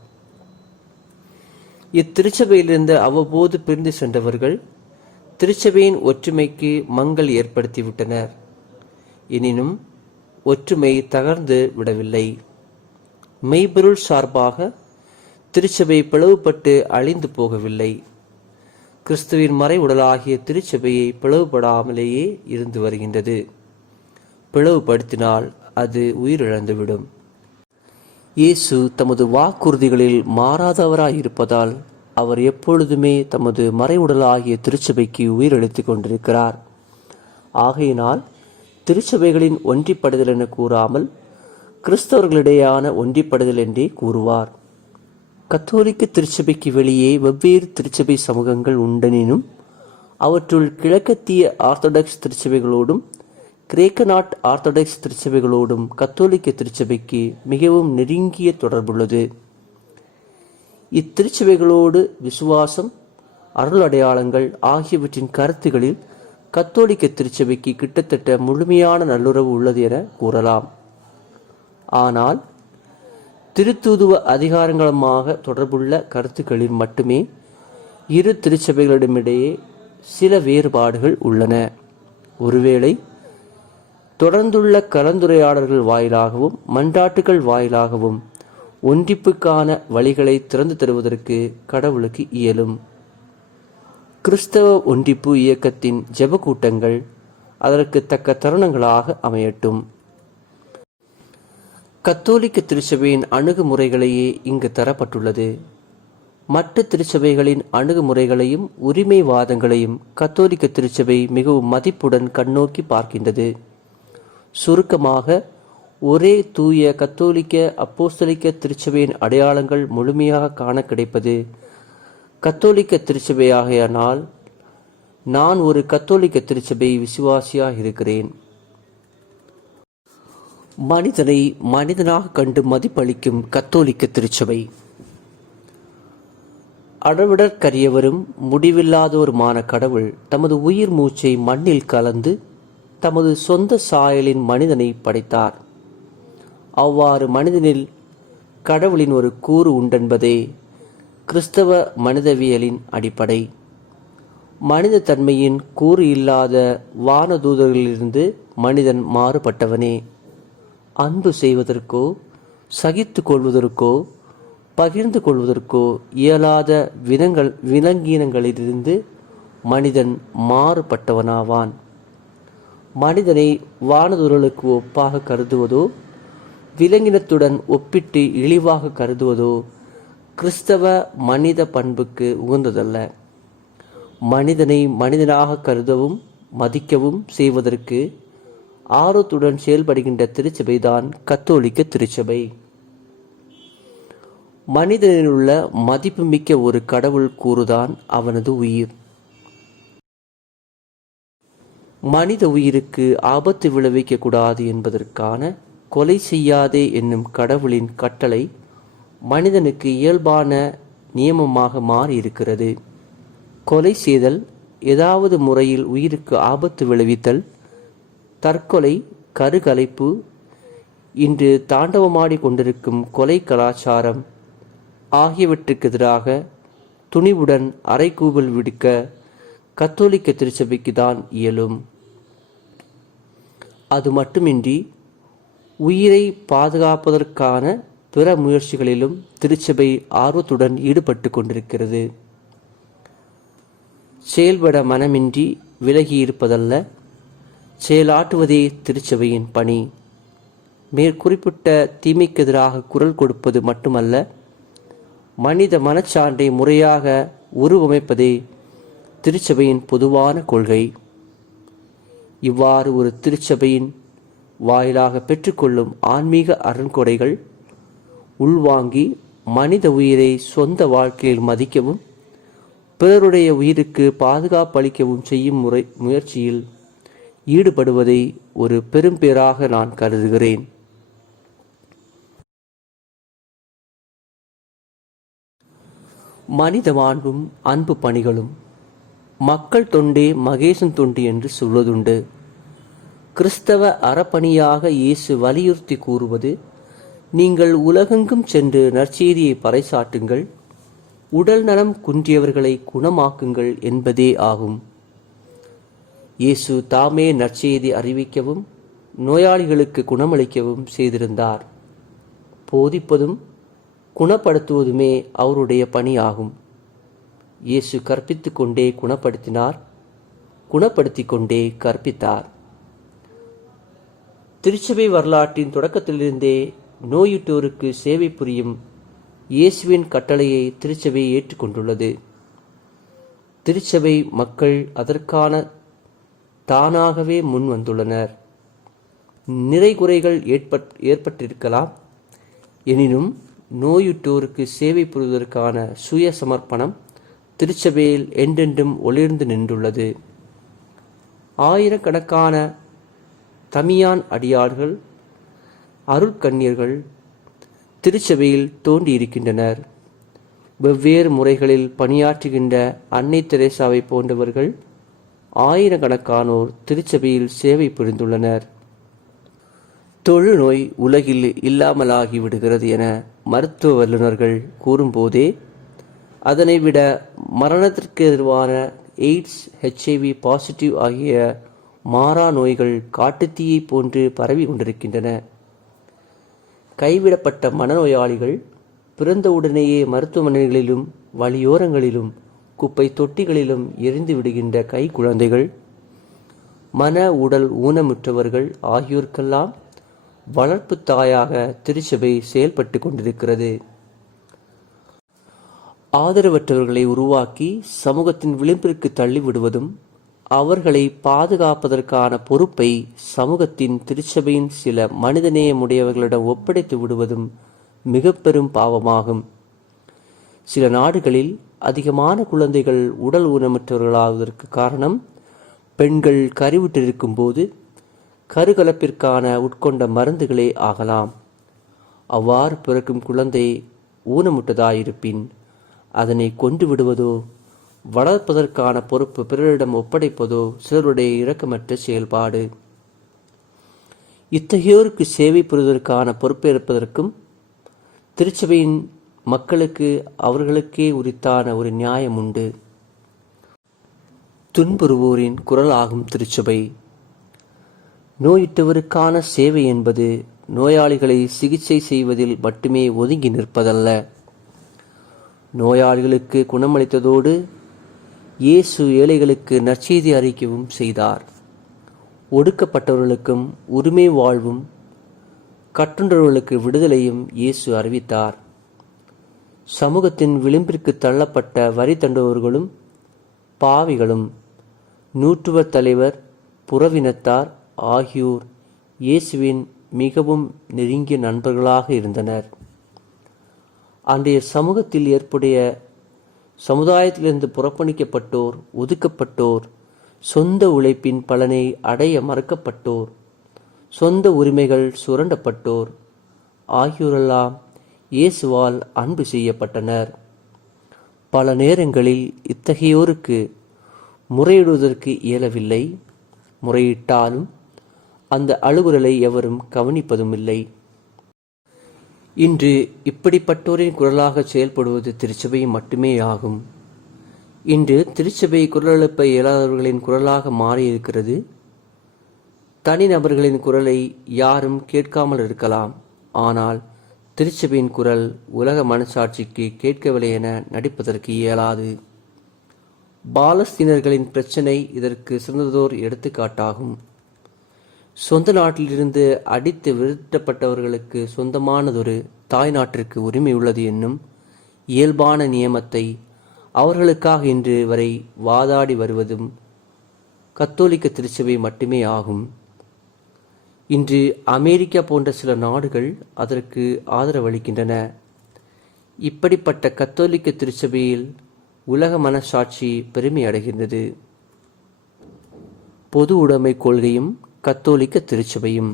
இத்திருச்சபையிலிருந்து அவ்வப்போது பிரிந்து சென்றவர்கள் திருச்சபையின் ஒற்றுமைக்கு மங்கல் ஏற்படுத்திவிட்டனர். எனினும் ஒற்றுமை தகர்ந்து விடவில்லை. மெய்ப்பொருள் சார்பாக திருச்சபை பிளவுபட்டு அழிந்து போகவில்லை. கிறிஸ்துவின் மறை உடலாகிய திருச்சபையை பிளவுபடாமலேயே இருந்து வருகின்றது. பிளவுபடுத்தினால் அது உயிரிழந்துவிடும். இயேசு தமது வாக்குறுதிகளில் மாறாதவராயிருப்பதால் அவர் எப்பொழுதுமே தமது மறைவுடலாகிய திருச்சபைக்கு உயிரெழுத்து கொண்டிருக்கிறார். ஆகையினால் திருச்சபைகளின் ஒன்றிப்படுதல் என கூறாமல் கிறிஸ்தவர்களிடையான ஒன்றிப்படுதல் என்றே கூறுவார். கத்தோலிக்க திருச்சபைக்கு வெளியே வெவ்வேறு திருச்சபை சமூகங்கள் உண்டெனினும் அவற்றுள் கிழக்கத்திய ஆர்த்தடாக்ஸ் திருச்சபைகளோடும் கிரேக்க நாட்டு ஆர்த்தடாக்ஸ் திருச்சபைகளோடும் கத்தோலிக்க திருச்சபைக்கு மிகவும் நெருங்கிய தொடர்புள்ளது. இத்திருச்சபைகளோடு விசுவாசம், அருள் அடையாளங்கள் ஆகியவற்றின் கருத்துகளில் கத்தோலிக்க திருச்சபைக்கு கிட்டத்தட்ட முழுமையான நல்லுறவு உள்ளது என கூறலாம். ஆனால் திருத்தூதுவ அதிகாரங்களுமாக தொடர்புள்ள கருத்துக்களில் மட்டுமே இரு திருச்சபைகளிடமிடையே சில வேறுபாடுகள் உள்ளன. ஒருவேளை தொடர்ந்துள்ள கலந்துரையாடல்கள் வாயிலாகவும் மன்றாட்டுகள் வாயிலாகவும் ஒன்றிப்புக்கான வழிகளை திறந்து தருவதற்கு கடவுளுக்கு இயலும். கிறிஸ்தவ ஒன்றிப்பு இயக்கத்தின் ஜெப கூட்டங்கள் அதற்கு தக்க தருணங்களாக அமையட்டும். கத்தோலிக்க திருச்சபையின் அணுகுமுறைகளையே இங்கு தரப்பட்டுள்ளது. மற்ற திருச்சபைகளின் அணுகுமுறைகளையும் உரிமைவாதங்களையும் கத்தோலிக்க திருச்சபை மிகவும் மதிப்புடன் கண்ணோக்கி பார்க்கின்றது. சுருக்கமாக, ஒரே தூய கத்தோலிக்க அப்போஸ்தலிக்க திருச்சபையின் அடையாளங்கள் முழுமையாக காண கிடைப்பது கத்தோலிக்க திருச்சபையாகையானால் நான் ஒரு கத்தோலிக்க திருச்சபை விசுவாசியாக இருக்கிறேன். மனிதனை மனிதனாக கண்டு மதிப்பளிக்கும் கத்தோலிக்க திருச்சபை. அளவிடற்கரியவரும் முடிவில்லாதோருமான கடவுள் தமது உயிர் மூச்சை மண்ணில் கலந்து தமது சொந்த சாயலின் மனிதனை படைத்தார். அவ்வாறு மனிதனில் கடவுளின் ஒரு கூறு உண்டென்பதே கிறிஸ்தவ மனிதவியலின் அடிப்படை. மனித தன்மையின் கூறு இல்லாத வானதூதர்களிலிருந்து மனிதன் மாறுபட்டவனே. அன்பு செய்வதற்கோ சகித்து கொள்வதற்கோ பகிர்ந்து கொள்வதற்கோ இயலாத விலங்கீனங்களிலிருந்து மனிதன் மாறுபட்டவனாவான். மனிதனை வானதூதர்களுக்கு ஒப்பாக கருதுவதோ விலங்கினத்துடன் ஒப்பிட்டு இழிவாக கருதுவதோ கிறிஸ்தவ மனித பண்புக்கு உகந்ததல்ல. மனிதனை மனிதனாக கருதவும் மதிக்கவும் செய்வதற்கு ஆர்வத்துடன் செயல்படுகின்ற திருச்சபைதான் கத்தோலிக்க திருச்சபை. மனிதனிலுள்ள மதிப்புமிக்க ஒரு கடவுள் கூறுதான் அவனது உயிர். மனித உயிருக்கு ஆபத்து விளைவிக்க கூடாது என்பதற்கான கொலை செய்யாதே என்னும் கடவுளின் கட்டளை மனிதனுக்கு இயல்பான நியமமாக மாறியிருக்கிறது. கொலை செய்தல், ஏதாவது முறையில் உயிருக்கு ஆபத்து விளைவித்தல், தற்கொலை, கருகலைப்பு, இன்று தாண்டவமாடி கொண்டிருக்கும் கொலை கலாச்சாரம் ஆகியவற்றுக்கு எதிராக துணிவுடன் அறைகூவல் விடுக்க கத்தோலிக்க திருச்சபைக்கு தான் இயலும். அது மட்டுமின்றி உயிரை பாதுகாப்பதற்கான பிற முயற்சிகளிலும் திருச்சபை ஆர்வத்துடன் ஈடுபட்டு கொண்டிருக்கிறது. செயல்பட மனமின்றி விலகி இருப்பதல்ல, செயலாற்றுவதே திருச்சபையின் பணி. மேற்குறிப்பிட்ட தீமைக்கு எதிராக குரல் கொடுப்பது மட்டுமல்ல, மனித மனச்சான்றை முறையாக உருவமைப்பதே திருச்சபையின் பொதுவான கொள்கை. இவ்வாறு ஒரு திருச்சபையின் வாயிலாக பெற்றுக்கொள்ளும் ஆன்மீக அருண்கொடைகள் உள்வாங்கி மனித உயிரை சொந்த வாழ்க்கையில் மதிக்கவும் பிறருடைய உயிருக்கு பாதுகாப்பு அளிக்கவும் செய்யும் முயற்சியில் ஈடுபடுவதை ஒரு பெரும்பேறாக நான் கருதுகிறேன். மனித மாண்பும் அன்பு பணிகளும். மக்கள் தொண்டே மகேசன் தொண்டு என்று சொல்வதுண்டு. கிறிஸ்தவ அறப்பணியாக இயேசு வலியுறுத்தி கூறுவது, நீங்கள் உலகெங்கும் சென்று நற்செய்தியை பறைசாட்டுங்கள், உடல் நலம் குன்றியவர்களை குணமாக்குங்கள் என்பதே ஆகும். இயேசு தாமே நற்செய்தி அறிவிக்கவும் நோயாளிகளுக்கு குணமளிக்கவும் செய்திருந்தார். போதிப்பதும் குணப்படுத்துவதுமே அவருடைய பணி ஆகும். இயேசு கற்பித்து கொண்டே குணப்படுத்தினார், குணப்படுத்தி கொண்டே கற்பித்தார். திருச்சபை வரலாற்றின் தொடக்கத்திலிருந்தே நோயுற்றோருக்கு சேவை புரியும் இயேசுவின் கட்டளையை திருச்சபை ஏற்றுக்கொண்டுள்ளது. திருச்சபை மக்கள் அதற்கான தானாகவே முன் வந்துள்ளனர். நிறை குறைகள் ஏற்பட்டிருக்கலாம். எனினும் நோயுற்றோருக்கு சேவை புரிவதற்கான சுய சமர்ப்பணம் திருச்சபையில் என்றென்றும் ஒளிர்ந்து நின்றுள்ளது. ஆயிரக்கணக்கான தமியான் அடியார்கள், அருட்கன்னியர்கள் திருச்சபையில் தோன்றியிருக்கின்றனர். வெவ்வேறு முறைகளில் பணியாற்றுகின்ற அன்னை தெரேசாவை போன்றவர்கள் ஆயிரக்கணக்கானோர் திருச்சபையில் சேவை புரிந்துள்ளனர். தொழுநோய் உலகில் இல்லாமலாகி விடுகிறது என மருத்துவ வல்லுநர்கள் கூறும்போதே அதனை விட மரணத்திற்கு எதிரான எய்ட்ஸ், HIV பாசிட்டிவ் ஆகிய மாறா நோய்கள் காட்டுத்தீயை போன்று பரவி கொண்டிருக்கின்றன. கைவிடப்பட்ட மனநோயாளிகள், பிறந்தவுடனேயே மருத்துவமனைகளிலும் வழியோரங்களிலும் குப்பை தொட்டிகளிலும் எரிந்து விடுகின்ற கை குழந்தைகள், மன உடல் ஊனமுற்றவர்கள் ஆகியோருக்கெல்லாம் வளர்ப்பு தாயாக திருச்சபை செயல்பட்டு கொண்டிருக்கிறது. ஆதரவற்றவர்களை உருவாக்கி சமூகத்தின் விளிம்பிற்கு தள்ளிவிடுவதும் அவர்களை பாதுகாப்பதற்கான பொறுப்பை சமூகத்தின் திருச்சபையின் சில மனிதநேயமுடையவர்களிடம் ஒப்படைத்து விடுவதும் மிக பெரும் பாவமாகும். சில நாடுகளில் அதிகமான குழந்தைகள் உடல் ஊனமுற்றவர்களாவதற்கு காரணம் பெண்கள் கருவுற்றிருக்கும் போது கருகலப்பிற்கான உட்கொண்ட மருந்துகளே ஆகலாம். அவ்வாறு பிறக்கும் குழந்தை ஊனமுற்றதாயிருப்பின் அதனை கொன்று விடுவதோ வளர்ப்பதற்கான பொறுப்பு பிறரிடம் ஒப்படைப்பதோ சிலருடைய இரக்கமற்ற செயல்பாடு. இத்தகையோருக்கு சேவை புரிவதற்கான பொறுப்பேற்பதற்கும் திருச்சபையின் மக்களுக்கு அவர்களுக்கே உரித்தான ஒரு நியாயம் உண்டு. துன்புறுவோரின் குரலாகும் திருச்சபை. நோயுற்றவருக்கான சேவை என்பது நோயாளிகளை சிகிச்சை செய்வதில் மட்டுமே ஒதுங்கி நிற்பதல்ல. நோயாளிகளுக்கு குணமளித்ததோடு இயேசு ஏழைகளுக்கு நற்செய்தி அறிவிக்கவும் செய்தார். ஒடுக்கப்பட்டவர்களுக்கும் உரிமை வாழ்வும் கட்டுண்டவர்களுக்கு விடுதலையும் இயேசு அறிவித்தார். சமூகத்தின் விளிம்பிற்கு தள்ளப்பட்ட வரி தண்டுபவர்களும் பாவிகளும் நூற்றுவர் தலைவர் புறவினத்தார் ஆகியோர் இயேசுவின் மிகவும் நெருங்கிய நண்பர்களாக இருந்தனர். அன்றைய சமூகத்தில் ஏற்புடைய சமுதாயத்திலிருந்து புறக்கணிக்கப்பட்டோர், ஒதுக்கப்பட்டோர், சொந்த உழைப்பின் பலனை அடைய மறுக்கப்பட்டோர், சொந்த உரிமைகள் சுரண்டப்பட்டோர் ஆகியோரெல்லாம் இயேசுவால் அன்பு செய்யப்பட்டனர். பல நேரங்களில் இத்தகையோருக்கு முறையிடுவதற்கு இயலவில்லை. முறையிட்டாலும் அந்த அழுகுரலை எவரும் கவனிப்பதுமில்லை. இன்று இப்படிப்பட்டோரின் குரலாக செயல்படுவது திருச்சபை மட்டுமே ஆகும். இன்று திருச்சபை குரல் எழுப்ப இயலாதவர்களின் குரலாக மாறியிருக்கிறது. தனிநபர்களின் குரலை யாரும் கேட்காமல் இருக்கலாம். ஆனால் திருச்சபையின் குரல் உலக மனசாட்சிக்கு கேட்கவில்லை என நடிப்பதற்கு இயலாது. பாலஸ்தீனர்களின் பிரச்சனை இதற்கு சிறந்ததோர் எடுத்துக்காட்டாகும். சொந்த நாட்டிலிருந்து அடித்து விரட்டப்பட்டவர்களுக்கு சொந்தமானதொரு தாய் நாட்டிற்கு உரிமை உள்ளது என்னும் இயல்பான நியமத்தை அவர்களுக்காக இன்று வரை வாதாடி வருவதும் கத்தோலிக்க திருச்சபை மட்டுமே ஆகும். இன்று அமெரிக்கா போன்ற சில நாடுகள் அதற்கு ஆதரவளிக்கின்றன. இப்படிப்பட்ட கத்தோலிக்க திருச்சபையில் உலக மனசாட்சி பெருமை அடைகின்றது. பொது உடைமை கொள்கையும் கத்தோலிக்க திருச்சபையும்.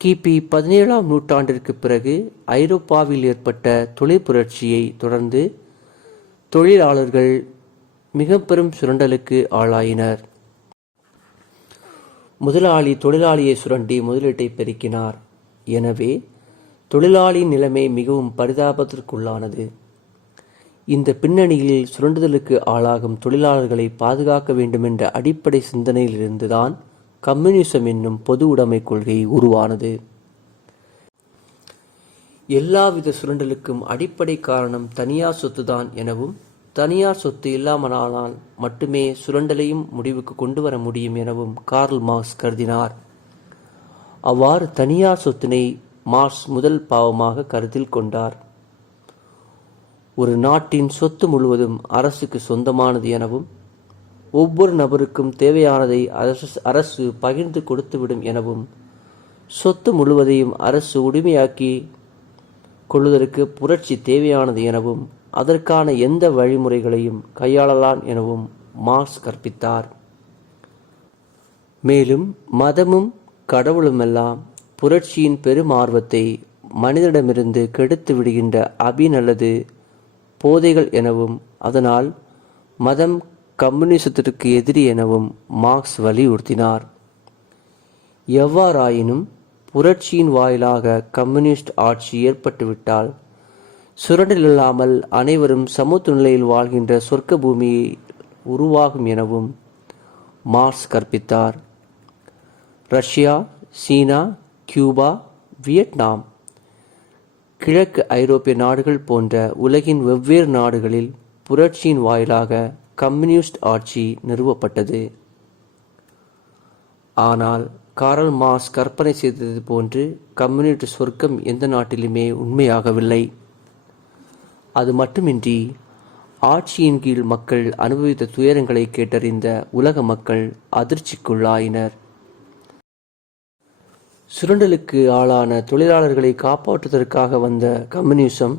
கிபி 17ஆம் நூற்றாண்டிற்கு பிறகு ஐரோப்பாவில் ஏற்பட்ட தொழில் புரட்சியை தொடர்ந்து தொழிலாளர்கள் மிக பெரும் சுரண்டலுக்கு ஆளாயினர். முதலாளி தொழிலாளியை சுரண்டி முதலீட்டை பெருக்கினார். எனவே தொழிலாளியின் நிலைமை மிகவும் பரிதாபத்திற்குள்ளானது. இந்த பின்னணியில் சுரண்டுதலுக்கு ஆளாகும் தொழிலாளர்களை பாதுகாக்க வேண்டுமென்ற அடிப்படை சிந்தனையிலிருந்துதான் கம்யூனிசம் என்னும் பொது உடைமை கொள்கை உருவானது. எல்லாவித சுரண்டலுக்கும் அடிப்படை காரணம் தனியார் சொத்துதான் எனவும், தனியார் சொத்து இல்லாமலானால் மட்டுமே சுரண்டலையும் முடிவுக்கு கொண்டு வர முடியும் எனவும் கார்ல் மார்க்ஸ் கருதினார். அவ்வாறு தனியார் சொத்தினை மார்க்ஸ் முதல் பாவமாக கருத்தில் கொண்டார். ஒரு நாட்டின் சொத்து முழுவதும் அரசுக்கு சொந்தமானது எனவும், ஒவ்வொரு நபருக்கும் தேவையானதை அரசு பகிர்ந்து கொடுத்துவிடும் எனவும், சொத்து முழுவதையும் அரசு உரிமையாக்கி கொள்வதற்கு புரட்சி தேவையானது எனவும், அதற்கான எந்த வழிமுறைகளையும் கையாளலாம் எனவும் மார்க்ஸ் கற்பித்தார். மேலும் மதமும் கடவுளுமெல்லாம் புரட்சியின் பெரும் ஆர்வத்தை மனிதனிடமிருந்து கெடுத்து விடுகின்ற அபின் அல்லது போதைகள் எனவும், அதனால் மதம் கம்யூனிசத்திற்கு எதிரி எனவும் மார்க்ஸ் வலியுறுத்தினார். எவ்வாறாயினும் புரட்சியின் வாயிலாக கம்யூனிஸ்ட் ஆட்சி ஏற்பட்டுவிட்டால் சுரண்டல் இல்லாமல் அனைவரும் சமத்துவ நிலையில் வாழ்கின்ற சொர்க்க பூமி உருவாகும் எனவும் மார்க்ஸ் கற்பித்தார். ரஷ்யா, சீனா, கியூபா, வியட்நாம், கிழக்கு ஐரோப்பிய நாடுகள் போன்ற உலகின் வெவ்வேறு நாடுகளில் புரட்சியின் வாயிலாக கம்யூனிஸ்ட் ஆட்சி நிறுவப்பட்டது. ஆனால் காரல் மார்க்ஸ் கற்பனை செய்தது போன்று கம்யூனிஸ்ட் சொர்க்கம் எந்த நாட்டிலுமே உண்மையாகவில்லை. அது மட்டுமின்றி ஆட்சியின் கீழ் மக்கள் அனுபவித்த துயரங்களை கேட்டறிந்த உலக மக்கள் அதிர்ச்சிக்குள்ளாயினர். சுரண்டலுக்கு ஆளான தொழிலாளர்களை காப்பாற்றுவதற்காக வந்த கம்யூனிசம்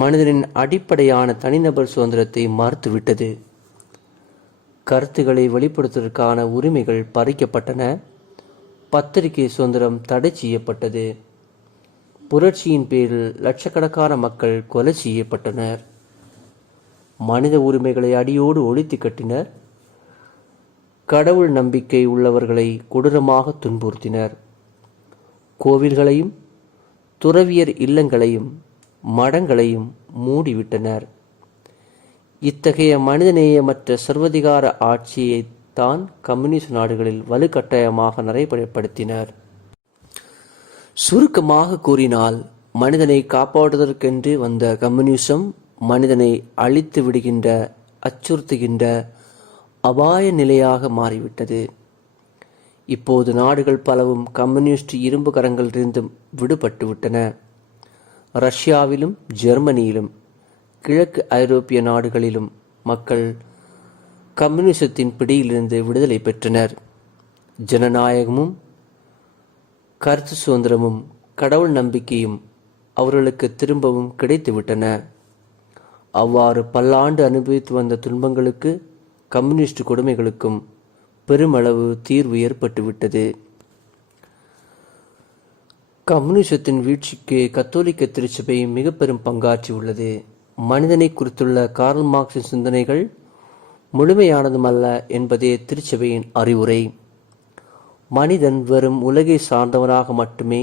மனிதனின் அடிப்படையான தனிநபர் சுதந்திரத்தை மறுத்துவிட்டது. கருத்துக்களை வெளிப்படுத்துவதற்கான உரிமைகள் பறிக்கப்பட்டன. பத்திரிகை சுதந்திரம் தடை செய்யப்பட்டது. புரட்சியின் பேரில் லட்சக்கணக்கான மக்கள் கொலை செய்யப்பட்டனர். மனித உரிமைகளை அடியோடு ஒழித்து கட்டினர். கடவுள் நம்பிக்கை உள்ளவர்களை கொடூரமாக துன்புறுத்தினர். கோவில்களையும் துறவியர் இல்லங்களையும் மடங்களையும் மூடிவிட்டனர். இத்தகைய மனிதநேயமற்ற சர்வதிகார ஆட்சியைத்தான் கம்யூனிஸ்ட் நாடுகளில் வலுக்கட்டாயமாக நடைமுறைப்படுத்தினர். சுருக்கமாக கூறினால், மனிதனை காப்பாற்றுவதற்கென்று வந்த கம்யூனிசம் மனிதனை அழித்து விடுகின்ற, அச்சுறுத்துகின்ற அபாய நிலையாக மாறிவிட்டது. இப்போது நாடுகள் பலவும் கம்யூனிஸ்ட் இரும்பு கரங்களிலிருந்து விடுபட்டு விட்டன. ரஷ்யாவிலும் ஜெர்மனியிலும் கிழக்கு ஐரோப்பிய நாடுகளிலும் மக்கள் கம்யூனிசத்தின் பிடியிலிருந்து விடுதலை பெற்றனர். ஜனநாயகமும் கருத்து சுதந்திரமும் கடவுள் நம்பிக்கையும் அவர்களுக்கு திரும்பவும் கிடைத்துவிட்டன. அவ்வாறு பல்லாண்டு அனுபவித்து வந்த துன்பங்களுக்கு, கம்யூனிஸ்ட் கொடுமைகளுக்கும் பெருமளவு தீர்வு ஏற்பட்டுவிட்டது. கம்யூனிசத்தின் வீழ்ச்சிக்கு கத்தோலிக்க திருச்சபை மிக பெரும் பங்காற்றியுள்ளது. மனிதனை குறித்துள்ள கார்ல் மார்க்சின் சிந்தனைகள் முழுமையானதுமல்ல என்பதே திருச்சபையின் அறிவுரை. மனிதன் வெறும் உலகை சார்ந்தவனாக மட்டுமே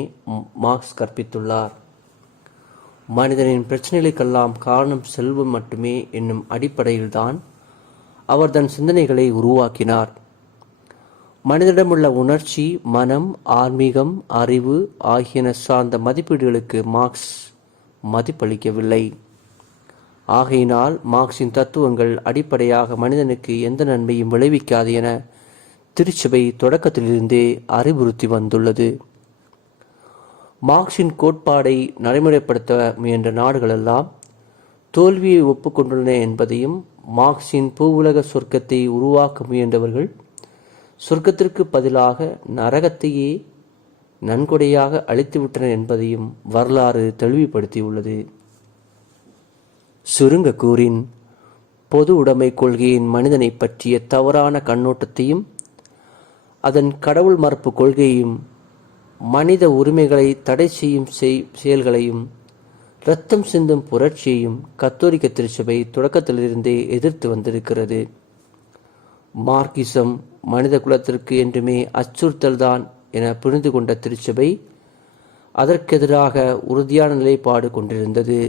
மார்க்ஸ் கற்பித்துள்ளார். மனிதனின் பிரச்சனைகளுக்கெல்லாம் காரணம் செல்வம் மட்டுமே என்னும் அடிப்படையில்தான் அவர் தன் சிந்தனைகளை உருவாக்கினார். மனிதனிடமுள்ள உணர்ச்சி, மனம், ஆன்மீகம், அறிவு ஆகியன சார்ந்த மதிப்பீடுகளுக்கு மார்க்ஸ் மதிப்பளிக்கவில்லை. ஆகையினால் மார்க்சின் தத்துவங்கள் அடிப்படையாக மனிதனுக்கு எந்த நன்மையும் விளைவிக்காது என திருச்சபை தொடக்கத்திலிருந்தே அறிவுறுத்தி வந்துள்ளது. மார்க்சின் கோட்பாடை நடைமுறைப்படுத்த முயன்ற நாடுகளெல்லாம் தோல்வியை ஒப்புக்கொண்டுள்ளன என்பதையும், மார்க்சின் பூவுலக சொர்க்கத்தை உருவாக்க முயன்றவர்கள் சொர்க்கத்திற்கு பதிலாக நரகத்தையே நன்கொடையாக அளித்துவிட்டனர் என்பதையும் வரலாறு தெளிவுபடுத்தியுள்ளது. சுருங்க கூறின், பொது உடைமை கொள்கையின் மனிதனை பற்றிய தவறான கண்ணோட்டத்தையும், அதன் கடவுள் மறுப்பு கொள்கையும், மனித உரிமைகளை தடை செய்யும் செயல்களையும், இரத்தம் சிந்தும் புரட்சியையும் கத்தோலிக்க திருச்சபை தொடக்கத்திலிருந்தே எதிர்த்து வந்திருக்கிறது. மார்க்சிசம் மனித குலத்திற்கு என்றுமே அச்சுறுத்தல்தான் என புரிந்து கொண்ட திருச்சபை அதற்கெதிராக உறுதியான நிலைப்பாடு கொண்டிருந்தது.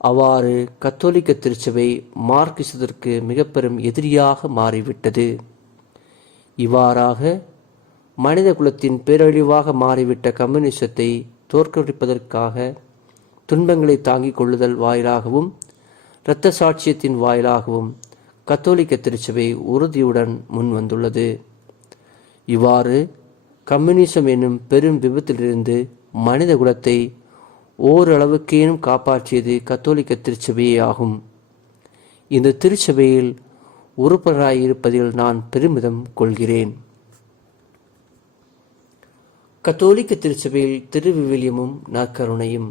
அவ்வாறு கத்தோலிக்க திருச்சபை மார்க்சிசத்திற்கு மிக பெரும் எதிரியாக மாறிவிட்டது. இவ்வாறாக மனித குலத்தின் பேரழிவாக மாறிவிட்ட கம்யூனிசத்தை தோற்கடிப்பதற்காக துன்பங்களை தாங்கிக் கொள்ளுதல் வாயிலாகவும் இரத்த சாட்சியத்தின் வாயிலாகவும் கத்தோலிக்க திருச்சபை உறுதியுடன் முன் வந்துள்ளது. இவ்வாறு கம்யூனிசம் என்னும் பெரும் விபத்திலிருந்து மனித குலத்தை ஓரளவுக்கேனும் காப்பாற்றியது கத்தோலிக்க திருச்சபையே ஆகும். இந்த திருச்சபையில் உறுப்பினராயிருப்பதில் நான் பெருமிதம் கொள்கிறேன். கத்தோலிக்க திருச்சபையில் திருவிவிலியமும் நற்கருணையும்.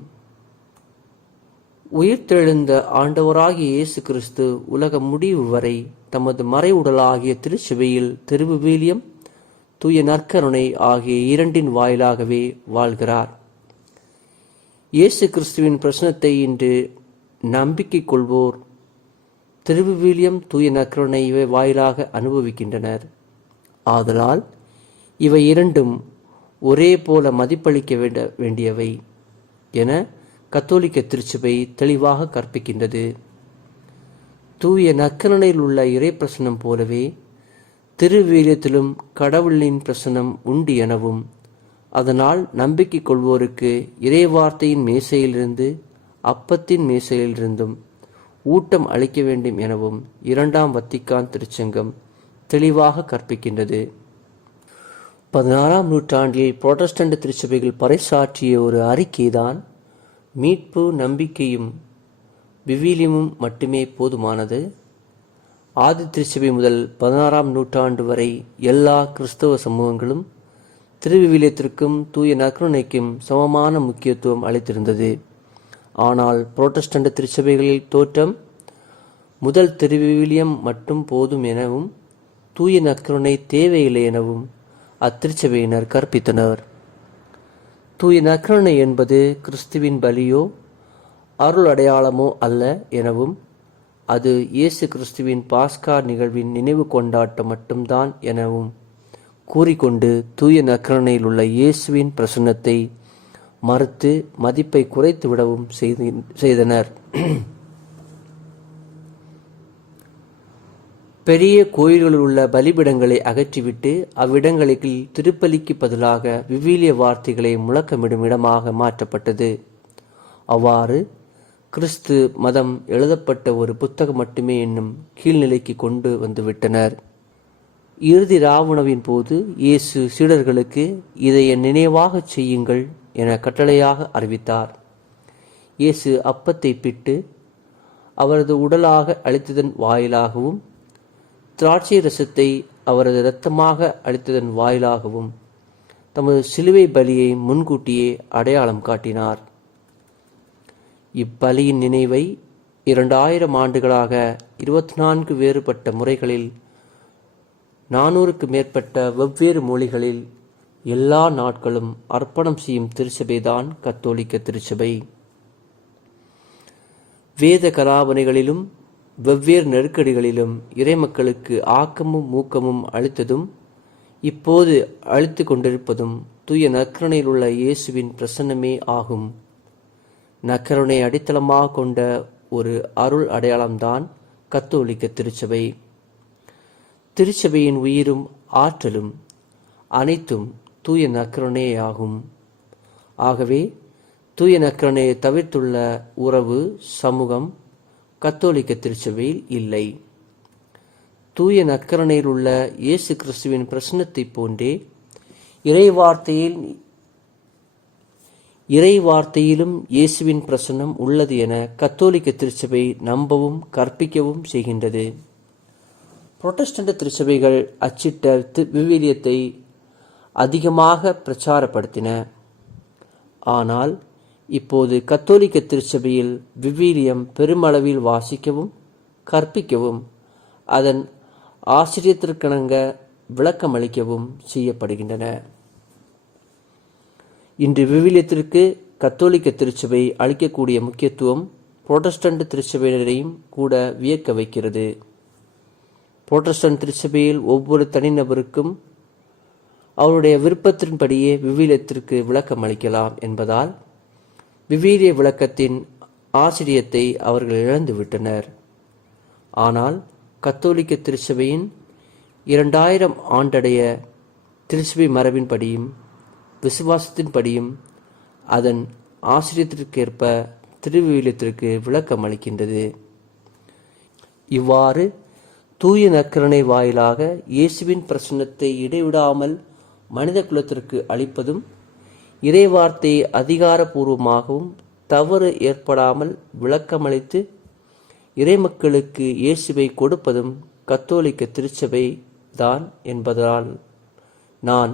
உயிர்த்தெழுந்த ஆண்டவராகிய இயேசு கிறிஸ்து உலக முடிவு வரை தமது மறைவுடலாகிய திருச்சபையில் திருவிவிலியம், தூய நற்கருணை ஆகிய இரண்டின் வாயிலாகவே வாழ்கிறார். இயேசு கிறிஸ்துவின் பிரசனத்தை இன்று நம்பிக்கை கொள்வோர் திருவிவிலியம், தூய நற்கருணை இவை வாயிலாக அனுபவிக்கின்றனர். ஆதலால் இவை இரண்டும் ஒரே போல மதிப்பளிக்க வேண்டியவை என கத்தோலிக்க திருச்சபை தெளிவாக கற்பிக்கின்றது. தூய நற்கருணையில் உள்ள இறை பிரசனம் போலவே திருவிவிலியத்திலும் கடவுளின் பிரசனம் உண்டு எனவும், அதனால் நம்பிக்கை கொள்வோருக்கு இறைவார்த்தையின் மேசையிலிருந்து அப்பத்தின் மேசையிலிருந்தும் ஊட்டம் அளிக்க வேண்டும் எனவும் இரண்டாம் வத்திக்கான் திருச்சங்கம் தெளிவாக கற்பிக்கின்றது. 16ஆம் நூற்றாண்டில் புராட்டஸ்டன்ட் திருச்சபைகள் பறைசாற்றிய ஒரு அறிக்கைதான் மீட்பு நம்பிக்கையும் விவிலியமும் மட்டுமே போதுமானது. ஆதி திருச்சபை முதல் 16ஆம் நூற்றாண்டு வரை எல்லா கிறிஸ்தவ சமூகங்களும் திருவிவிலியத்திற்கும் தூய நற்கருணைக்கும் சமமான முக்கியத்துவம் அளித்திருந்தது. ஆனால் புராட்டஸ்டன்ட் திருச்சபைகளில் தோற்றம் முதல் திருவிவிலியம் மட்டும் போதும் எனவும் தூய நற்கருணை தேவையில்லை எனவும் அத்திருச்சபையினர் கற்பித்தனர். தூய நற்கருணை என்பது கிறிஸ்துவின் பலியோ அருள் அடையாளமோ அல்ல எனவும் அது இயேசு கிறிஸ்துவின் பாஸ்கா நிகழ்வின் நினைவு கொண்டாட்டம் மட்டும்தான் எனவும் கூறிக்கொண்டு தூய நற்கருணையில் உள்ள இயேசுவின் பிரசன்னத்தை மறுத்து மதிப்பை குறைத்து விடவும் செய்தனர். பெரிய கோயில்களில் உள்ள பலிபிடங்களை அகற்றிவிட்டு அவ்விடங்களில் திருப்பலிக்கு பதிலாக விவிலிய வார்த்தைகளை முழக்கமிடும் இடமாக மாற்றப்பட்டது. அவ்வாறு கிறிஸ்து மதம் எழுதப்பட்ட ஒரு புத்தகம் மட்டுமே என்னும் கீழ்நிலைக்கு கொண்டு வந்துவிட்டனர். இறுதி ராவுணவின் போது இயேசு சீடர்களுக்கு இதை என் நினைவாக செய்யுங்கள் என கட்டளையாக அறிவித்தார். இயேசு அப்பத்தை பிட்டு அவரது உடலாக அளித்ததன் வாயிலாகவும் திராட்சை ரசத்தை அவரது இரத்தமாக அளித்ததன் வாயிலாகவும் தமது சிலுவை பலியை முன்கூட்டியே அடையாளம் காட்டினார். இப்பலியின் நினைவை 2000 ஆண்டுகளாக 24 வேறுபட்ட முறைகளில் 400க்கு மேற்பட்ட வெவ்வேறு மொழிகளில் எல்லா நாட்களும் அர்ப்பணம் செய்யும் திருச்சபைதான் கத்தோலிக்க திருச்சபை. வேத கலாபனைகளிலும் வெவ்வேறு நெருக்கடிகளிலும் இறைமக்களுக்கு ஆக்கமும் ஊக்கமும் அளித்ததும் இப்போது அளித்து கொண்டிருப்பதும் தூய நற்கருணையில் உள்ள இயேசுவின் பிரசன்னமே ஆகும். நற்கருணை அடித்தளமாக கொண்ட ஒரு அருள் அடையாளம்தான் கத்தோலிக்க திருச்சபை. திருச்சபையின் உயிரும் ஆற்றலும் அனைத்தும் தூய நற்கருணே ஆகும். ஆகவே தூய நற்கருணையை தவிர்த்துள்ள உறவு சமூகம் கத்தோலிக்க திருச்சபையில் இல்லை. தூய நற்கருணையில் உள்ள இயேசு கிறிஸ்துவின் பிரசன்னத்தை போன்றே இறைவார்த்தையிலும் இயேசுவின் பிரசன்னம் உள்ளது என கத்தோலிக்க திருச்சபை நம்பவும் கற்பிக்கவும் செய்கின்றது. புராட்டஸ்டன்ட் திருச்சபைகள் அச்சிட்ட விவிலியத்தை அதிகமாக பிரச்சாரப்படுத்தின. ஆனால் இப்போது கத்தோலிக்க திருச்சபையில் விவிலியம் பெருமளவில் வாசிக்கவும் கற்பிக்கவும் அதன் ஆசிரியத்திற்கிணங்க விளக்கமளிக்கவும் செய்யப்படுகின்றன. இன்று விவிலியத்திற்கு கத்தோலிக்க திருச்சபை அளிக்கக்கூடிய முக்கியத்துவம் புராட்டஸ்டன்ட் திருச்சபையினரையும் கூட வியக்க வைக்கிறது. புராட்டஸ்டன்ட் திருச்சபையில் ஒவ்வொரு தனிநபருக்கும் அவருடைய விருப்பத்தின்படியே விவிலியத்திற்கு விளக்கம் அளிக்கலாம் என்பதால் விவிலிய விளக்கத்தின் ஆசிரியத்தை அவர்கள் இழந்துவிட்டனர். ஆனால் கத்தோலிக்க திருச்சபையின் 2000 ஆண்டடைய திருச்சபை மரபின்படியும் விசுவாசத்தின்படியும் அதன் ஆசிரியத்திற்கேற்ப திருவிவிலியத்திற்கு விளக்கம் அளிக்கின்றது. இவ்வாறு தூய நற்கருணை வாயிலாக இயேசுவின் பிரசன்னத்தை இடைவிடாமல் மனித குலத்திற்கு அளிப்பதும் இறைவார்த்தையை அதிகாரபூர்வமாகவும் தவறு ஏற்படாமல் விளக்கமளித்து இறைமக்களுக்கு இயேசுவை கொடுப்பதும் கத்தோலிக்க திருச்சபை தான் என்பதால் நான்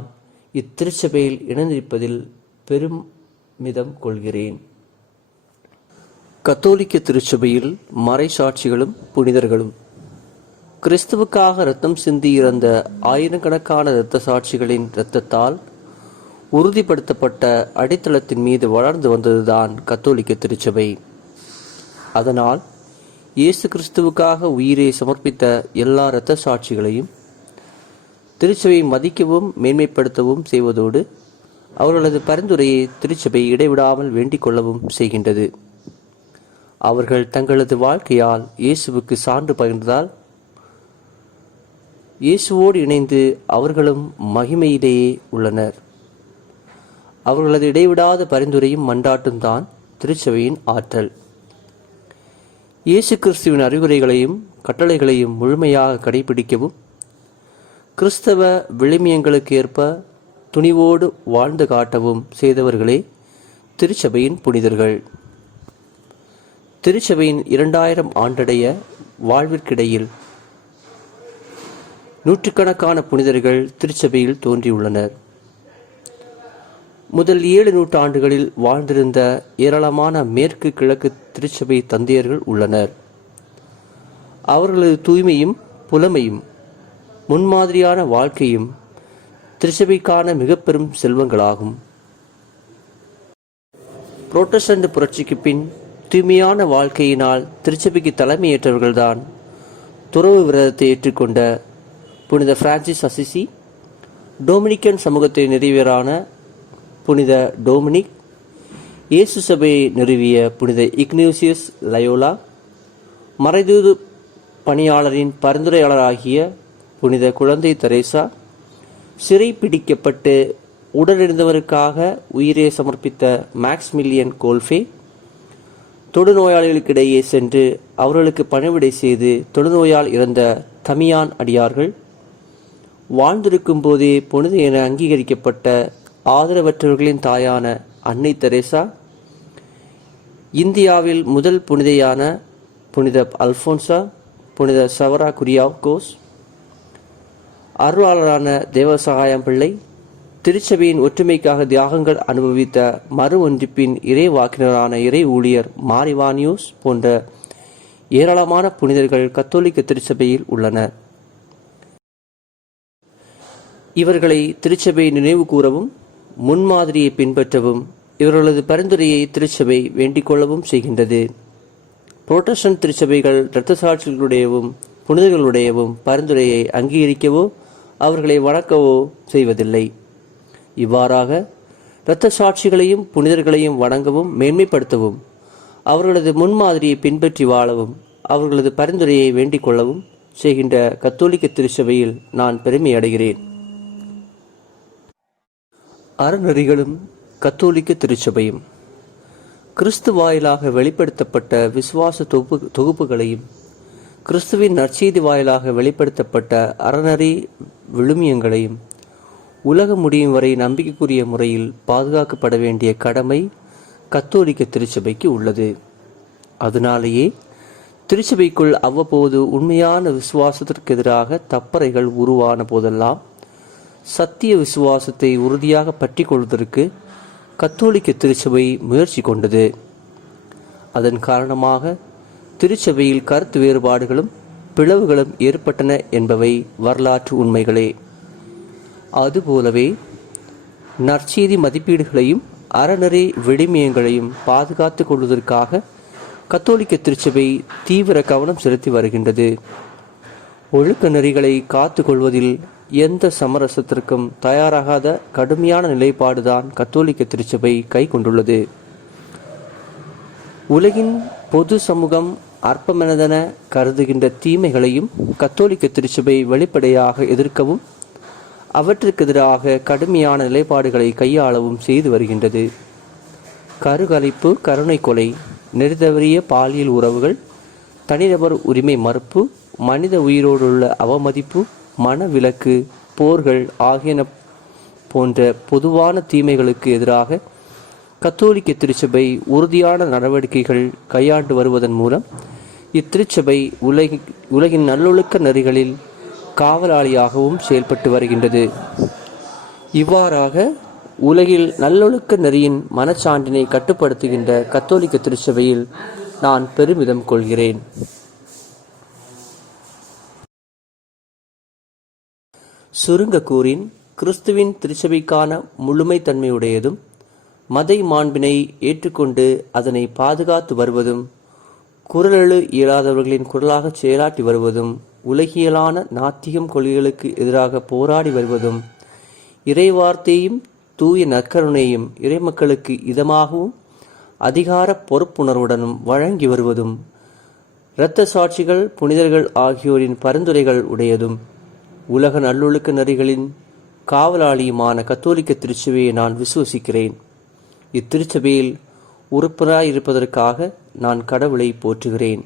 இத்திருச்சபையில் இணைந்திருப்பதில் பெருமிதம் கொள்கிறேன். கத்தோலிக்க திருச்சபையில் மறைசாட்சிகளும் புனிதர்களும். கிறிஸ்துவுக்காக இரத்தம் சிந்தி இறந்த ஆயிரக்கணக்கான இரத்த சாட்சிகளின் இரத்தத்தால் உறுதிப்படுத்தப்பட்ட அடித்தளத்தின் மீது வளர்ந்து வந்ததுதான் கத்தோலிக்க திருச்சபை. அதனால் இயேசு கிறிஸ்துவுக்காக உயிரை சமர்ப்பித்த எல்லா இரத்த சாட்சிகளையும் திருச்சபையை மதிக்கவும் மேன்மைப்படுத்தவும் செய்வதோடு அவர்களது பரிந்துரையை திருச்சபை இடைவிடாமல் வேண்டிக் கொள்ளவும் செய்கின்றது. அவர்கள் தங்களது வாழ்க்கையால் இயேசுவுக்கு சான்று பகிர்ந்ததால் இயேசுவோடு இணைந்து அவர்களும் மகிமையிலேயே உள்ளனர். அவர்களது இடைவிடாத பரிந்துரையும் மன்றாட்டும் தான் திருச்சபையின் ஆற்றல். இயேசு கிறிஸ்துவின் அறிவுரைகளையும் கட்டளைகளையும் முழுமையாக கடைபிடிக்கவும் கிறிஸ்தவ விழுமியங்களுக்கு ஏற்ப துணிவோடு வாழ்ந்து காட்டவும் செய்தவர்களே திருச்சபையின் புனிதர்கள். திருச்சபையின் 2000 ஆண்டடைய வாழ்விற்கிடையில் நூற்றுக்கணக்கான புனிதர்கள் திருச்சபையில் தோன்றியுள்ளனர். முதல் 7 நூற்றாண்டுகளில் வாழ்ந்திருந்த ஏராளமான மேற்கு கிழக்கு திருச்சபை தந்தையர்கள் உள்ளனர். அவர்களது தூய்மையும் புலமையும் முன்மாதிரியான வாழ்க்கையும் திருச்சபைக்கான மிக பெரும் செல்வங்களாகும். புரோட்டஸ்டன்ட் புரட்சிக்கு பின் தூய்மையான வாழ்க்கையினால் திருச்சபைக்கு தலைமையேற்றவர்கள்தான் துறவு விரதத்தை ஏற்றுக்கொண்ட புனித பிரான்சிஸ் அசிசி, டொமினிக்கன் சமூகத்தை நிறைவேறான புனித டொமினிக், இயேசு சபையை நிறுவிய புனித இக்னேசியஸ் லயோலா, மறைதூது பணியாளரின் பரிந்துரையாளராகிய புனித குழந்தை தெரேசா, சிறை பிடிக்கப்பட்டு உடனிருந்தவருக்காக உயிரை சமர்ப்பித்த மேக்ஸ்மில்லியன் கோல்ஃபே, தொடுநோயாளிகளுக்கிடையே சென்று அவர்களுக்கு பணிவிடை செய்து தொடுநோயால் இறந்த தமியான் அடியார்கள், வாழ்ந்திருக்கும் போதே புனித என அங்கீகரிக்கப்பட்ட ஆதரவற்றவர்களின் தாயான அன்னை தெரேசா, இந்தியாவில் முதல் புனிதையான புனித அல்போன்சா, புனித சவரா குரியாக்கோஸ், அருளாளரான தேவசகாயம் பிள்ளை, திருச்சபையின் ஒற்றுமைக்காக தியாகங்கள் அனுபவித்த மறு ஒன்றிப்பின் இறை வாக்கினரான இறை ஊழியர் மாரிவானியோஸ் போன்ற ஏராளமான புனிதர்கள் கத்தோலிக்க திருச்சபையில் உள்ளனர். இவர்களை திருச்சபை நினைவு கூறவும் முன்மாதிரியை பின்பற்றவும் இவர்களது பரிந்துரையை திருச்சபை வேண்டிக் கொள்ளவும் செய்கின்றது. புரோட்டஸ்டன்ட் திருச்சபைகள் இரத்த சாட்சிகளுடையவும் புனிதர்களுடையவும் பரிந்துரையை அங்கீகரிக்கவோ அவர்களை வணக்கவோ செய்வதில்லை. இவ்வாறாக இரத்த சாட்சிகளையும் புனிதர்களையும் வணங்கவும் மேன்மைப்படுத்தவும் அவர்களது முன்மாதிரியை பின்பற்றி வாழவும் அவர்களது பரிந்துரையை வேண்டிக் கொள்ளவும் செய்கின்ற கத்தோலிக்க திருச்சபையில் நான் பெருமை அடைகிறேன். அறநெறிகளும் கத்தோலிக்க திருச்சபையும் கிறிஸ்து வாயிலாக வெளிப்படுத்தப்பட்ட விசுவாச தொகுப்புகளையும் கிறிஸ்துவின் நற்செய்தி வாயிலாக வெளிப்படுத்தப்பட்ட அறநெறி விழுமியங்களையும் உலகம் முடியும் வரை நம்பிக்கைக்குரிய முறையில் பாதுகாக்கப்பட வேண்டிய கடமை கத்தோலிக்க திருச்சபைக்கு உள்ளது. அதனாலேயே திருச்சபைக்குள் அவ்வப்போது உண்மையான விசுவாசத்திற்கு எதிராக தப்பறைகள் உருவான போதெல்லாம் சத்திய விசுவாசத்தை உறுதியாக பற்றி கொள்வதற்கு கத்தோலிக்க திருச்சபை முயற்சி கொண்டது. அதன் காரணமாக திருச்சபையில் கருத்து வேறுபாடுகளும் பிளவுகளும் ஏற்பட்டன என்பவை வரலாற்று உண்மைகளே. அதுபோலவே நற்செய்தி மதிப்பீடுகளையும் அறநெறி விழுமியங்களையும் பாதுகாத்து கொள்வதற்காக கத்தோலிக்க திருச்சபை தீவிர கவனம் செலுத்தி வருகின்றது. ஒழுக்க நெறிகளை காத்து கொள்வதில் எந்த சமரசத்திற்கும் தயாராகாத கடுமையான நிலைப்பாடுதான் கத்தோலிக்க திருச்சபை கை கொண்டுள்ளது. உலகின் பொது சமூகம் அற்பமெனதென கருதுகின்ற தீமைகளையும் கத்தோலிக்க திருச்சபை வெளிப்படையாக எதிர்க்கவும் அவற்றுக்கு எதிராக கடுமையான நிலைப்பாடுகளை கையாளவும் செய்து வருகின்றது. கருகலைப்பு, கருணை கொலை, நெறிதவறிய பாலியல் உறவுகள், தனிநபர் உரிமை மறுப்பு, மனித உயிரோடுள்ள அவமதிப்பு, மனவிலக்கு, போர்கள் ஆகியன போன்ற பொதுவான தீமைகளுக்கு எதிராக கத்தோலிக்க திருச்சபை உறுதியான நடவடிக்கைகள் கையாண்டு வருவதன் மூலம் இத்திருச்சபை உலகின் நல்லொழுக்க நெறிகளில் காவலாளியாகவும் செயல்பட்டு வருகின்றது. இவ்வாறாக உலகில் நல்லொழுக்க நெறியின் மனச்சான்றினை கட்டுப்படுத்துகின்ற கத்தோலிக்க திருச்சபையில் நான் பெருமிதம் கொள்கிறேன். சுருங்க கூறின், கிறிஸ்துவின் திருச்சபைக்கான முழுமைத்தன்மையுடையதும் மதை மாண்பினை ஏற்றுக்கொண்டு அதனை பாதுகாத்து வருவதும் குரலெழு இயலாதவர்களின் குரலாக செயலாற்றி வருவதும் உலகியலான நாத்திகம் கொள்கைகளுக்கு எதிராக போராடி வருவதும் இறைவார்த்தையும் தூய நற்கருணையும் இறைமக்களுக்கு இதமாகவும் அதிகார பொறுப்புணர்வுடனும் வழங்கி வருவதும் இரத்த சாட்சிகள் புனிதர்கள் ஆகியோரின் பரிந்துரைகள் உடையதும் உலக நல்லொழுக்க நெறிகளின் காவலாளியுமான கத்தோலிக்க திருச்சபையை நான் விசுவசிக்கிறேன். இத்திருச்சபையில் உறுப்பினராய் இருப்பதற்காக நான் கடவுளை போற்றுகிறேன்.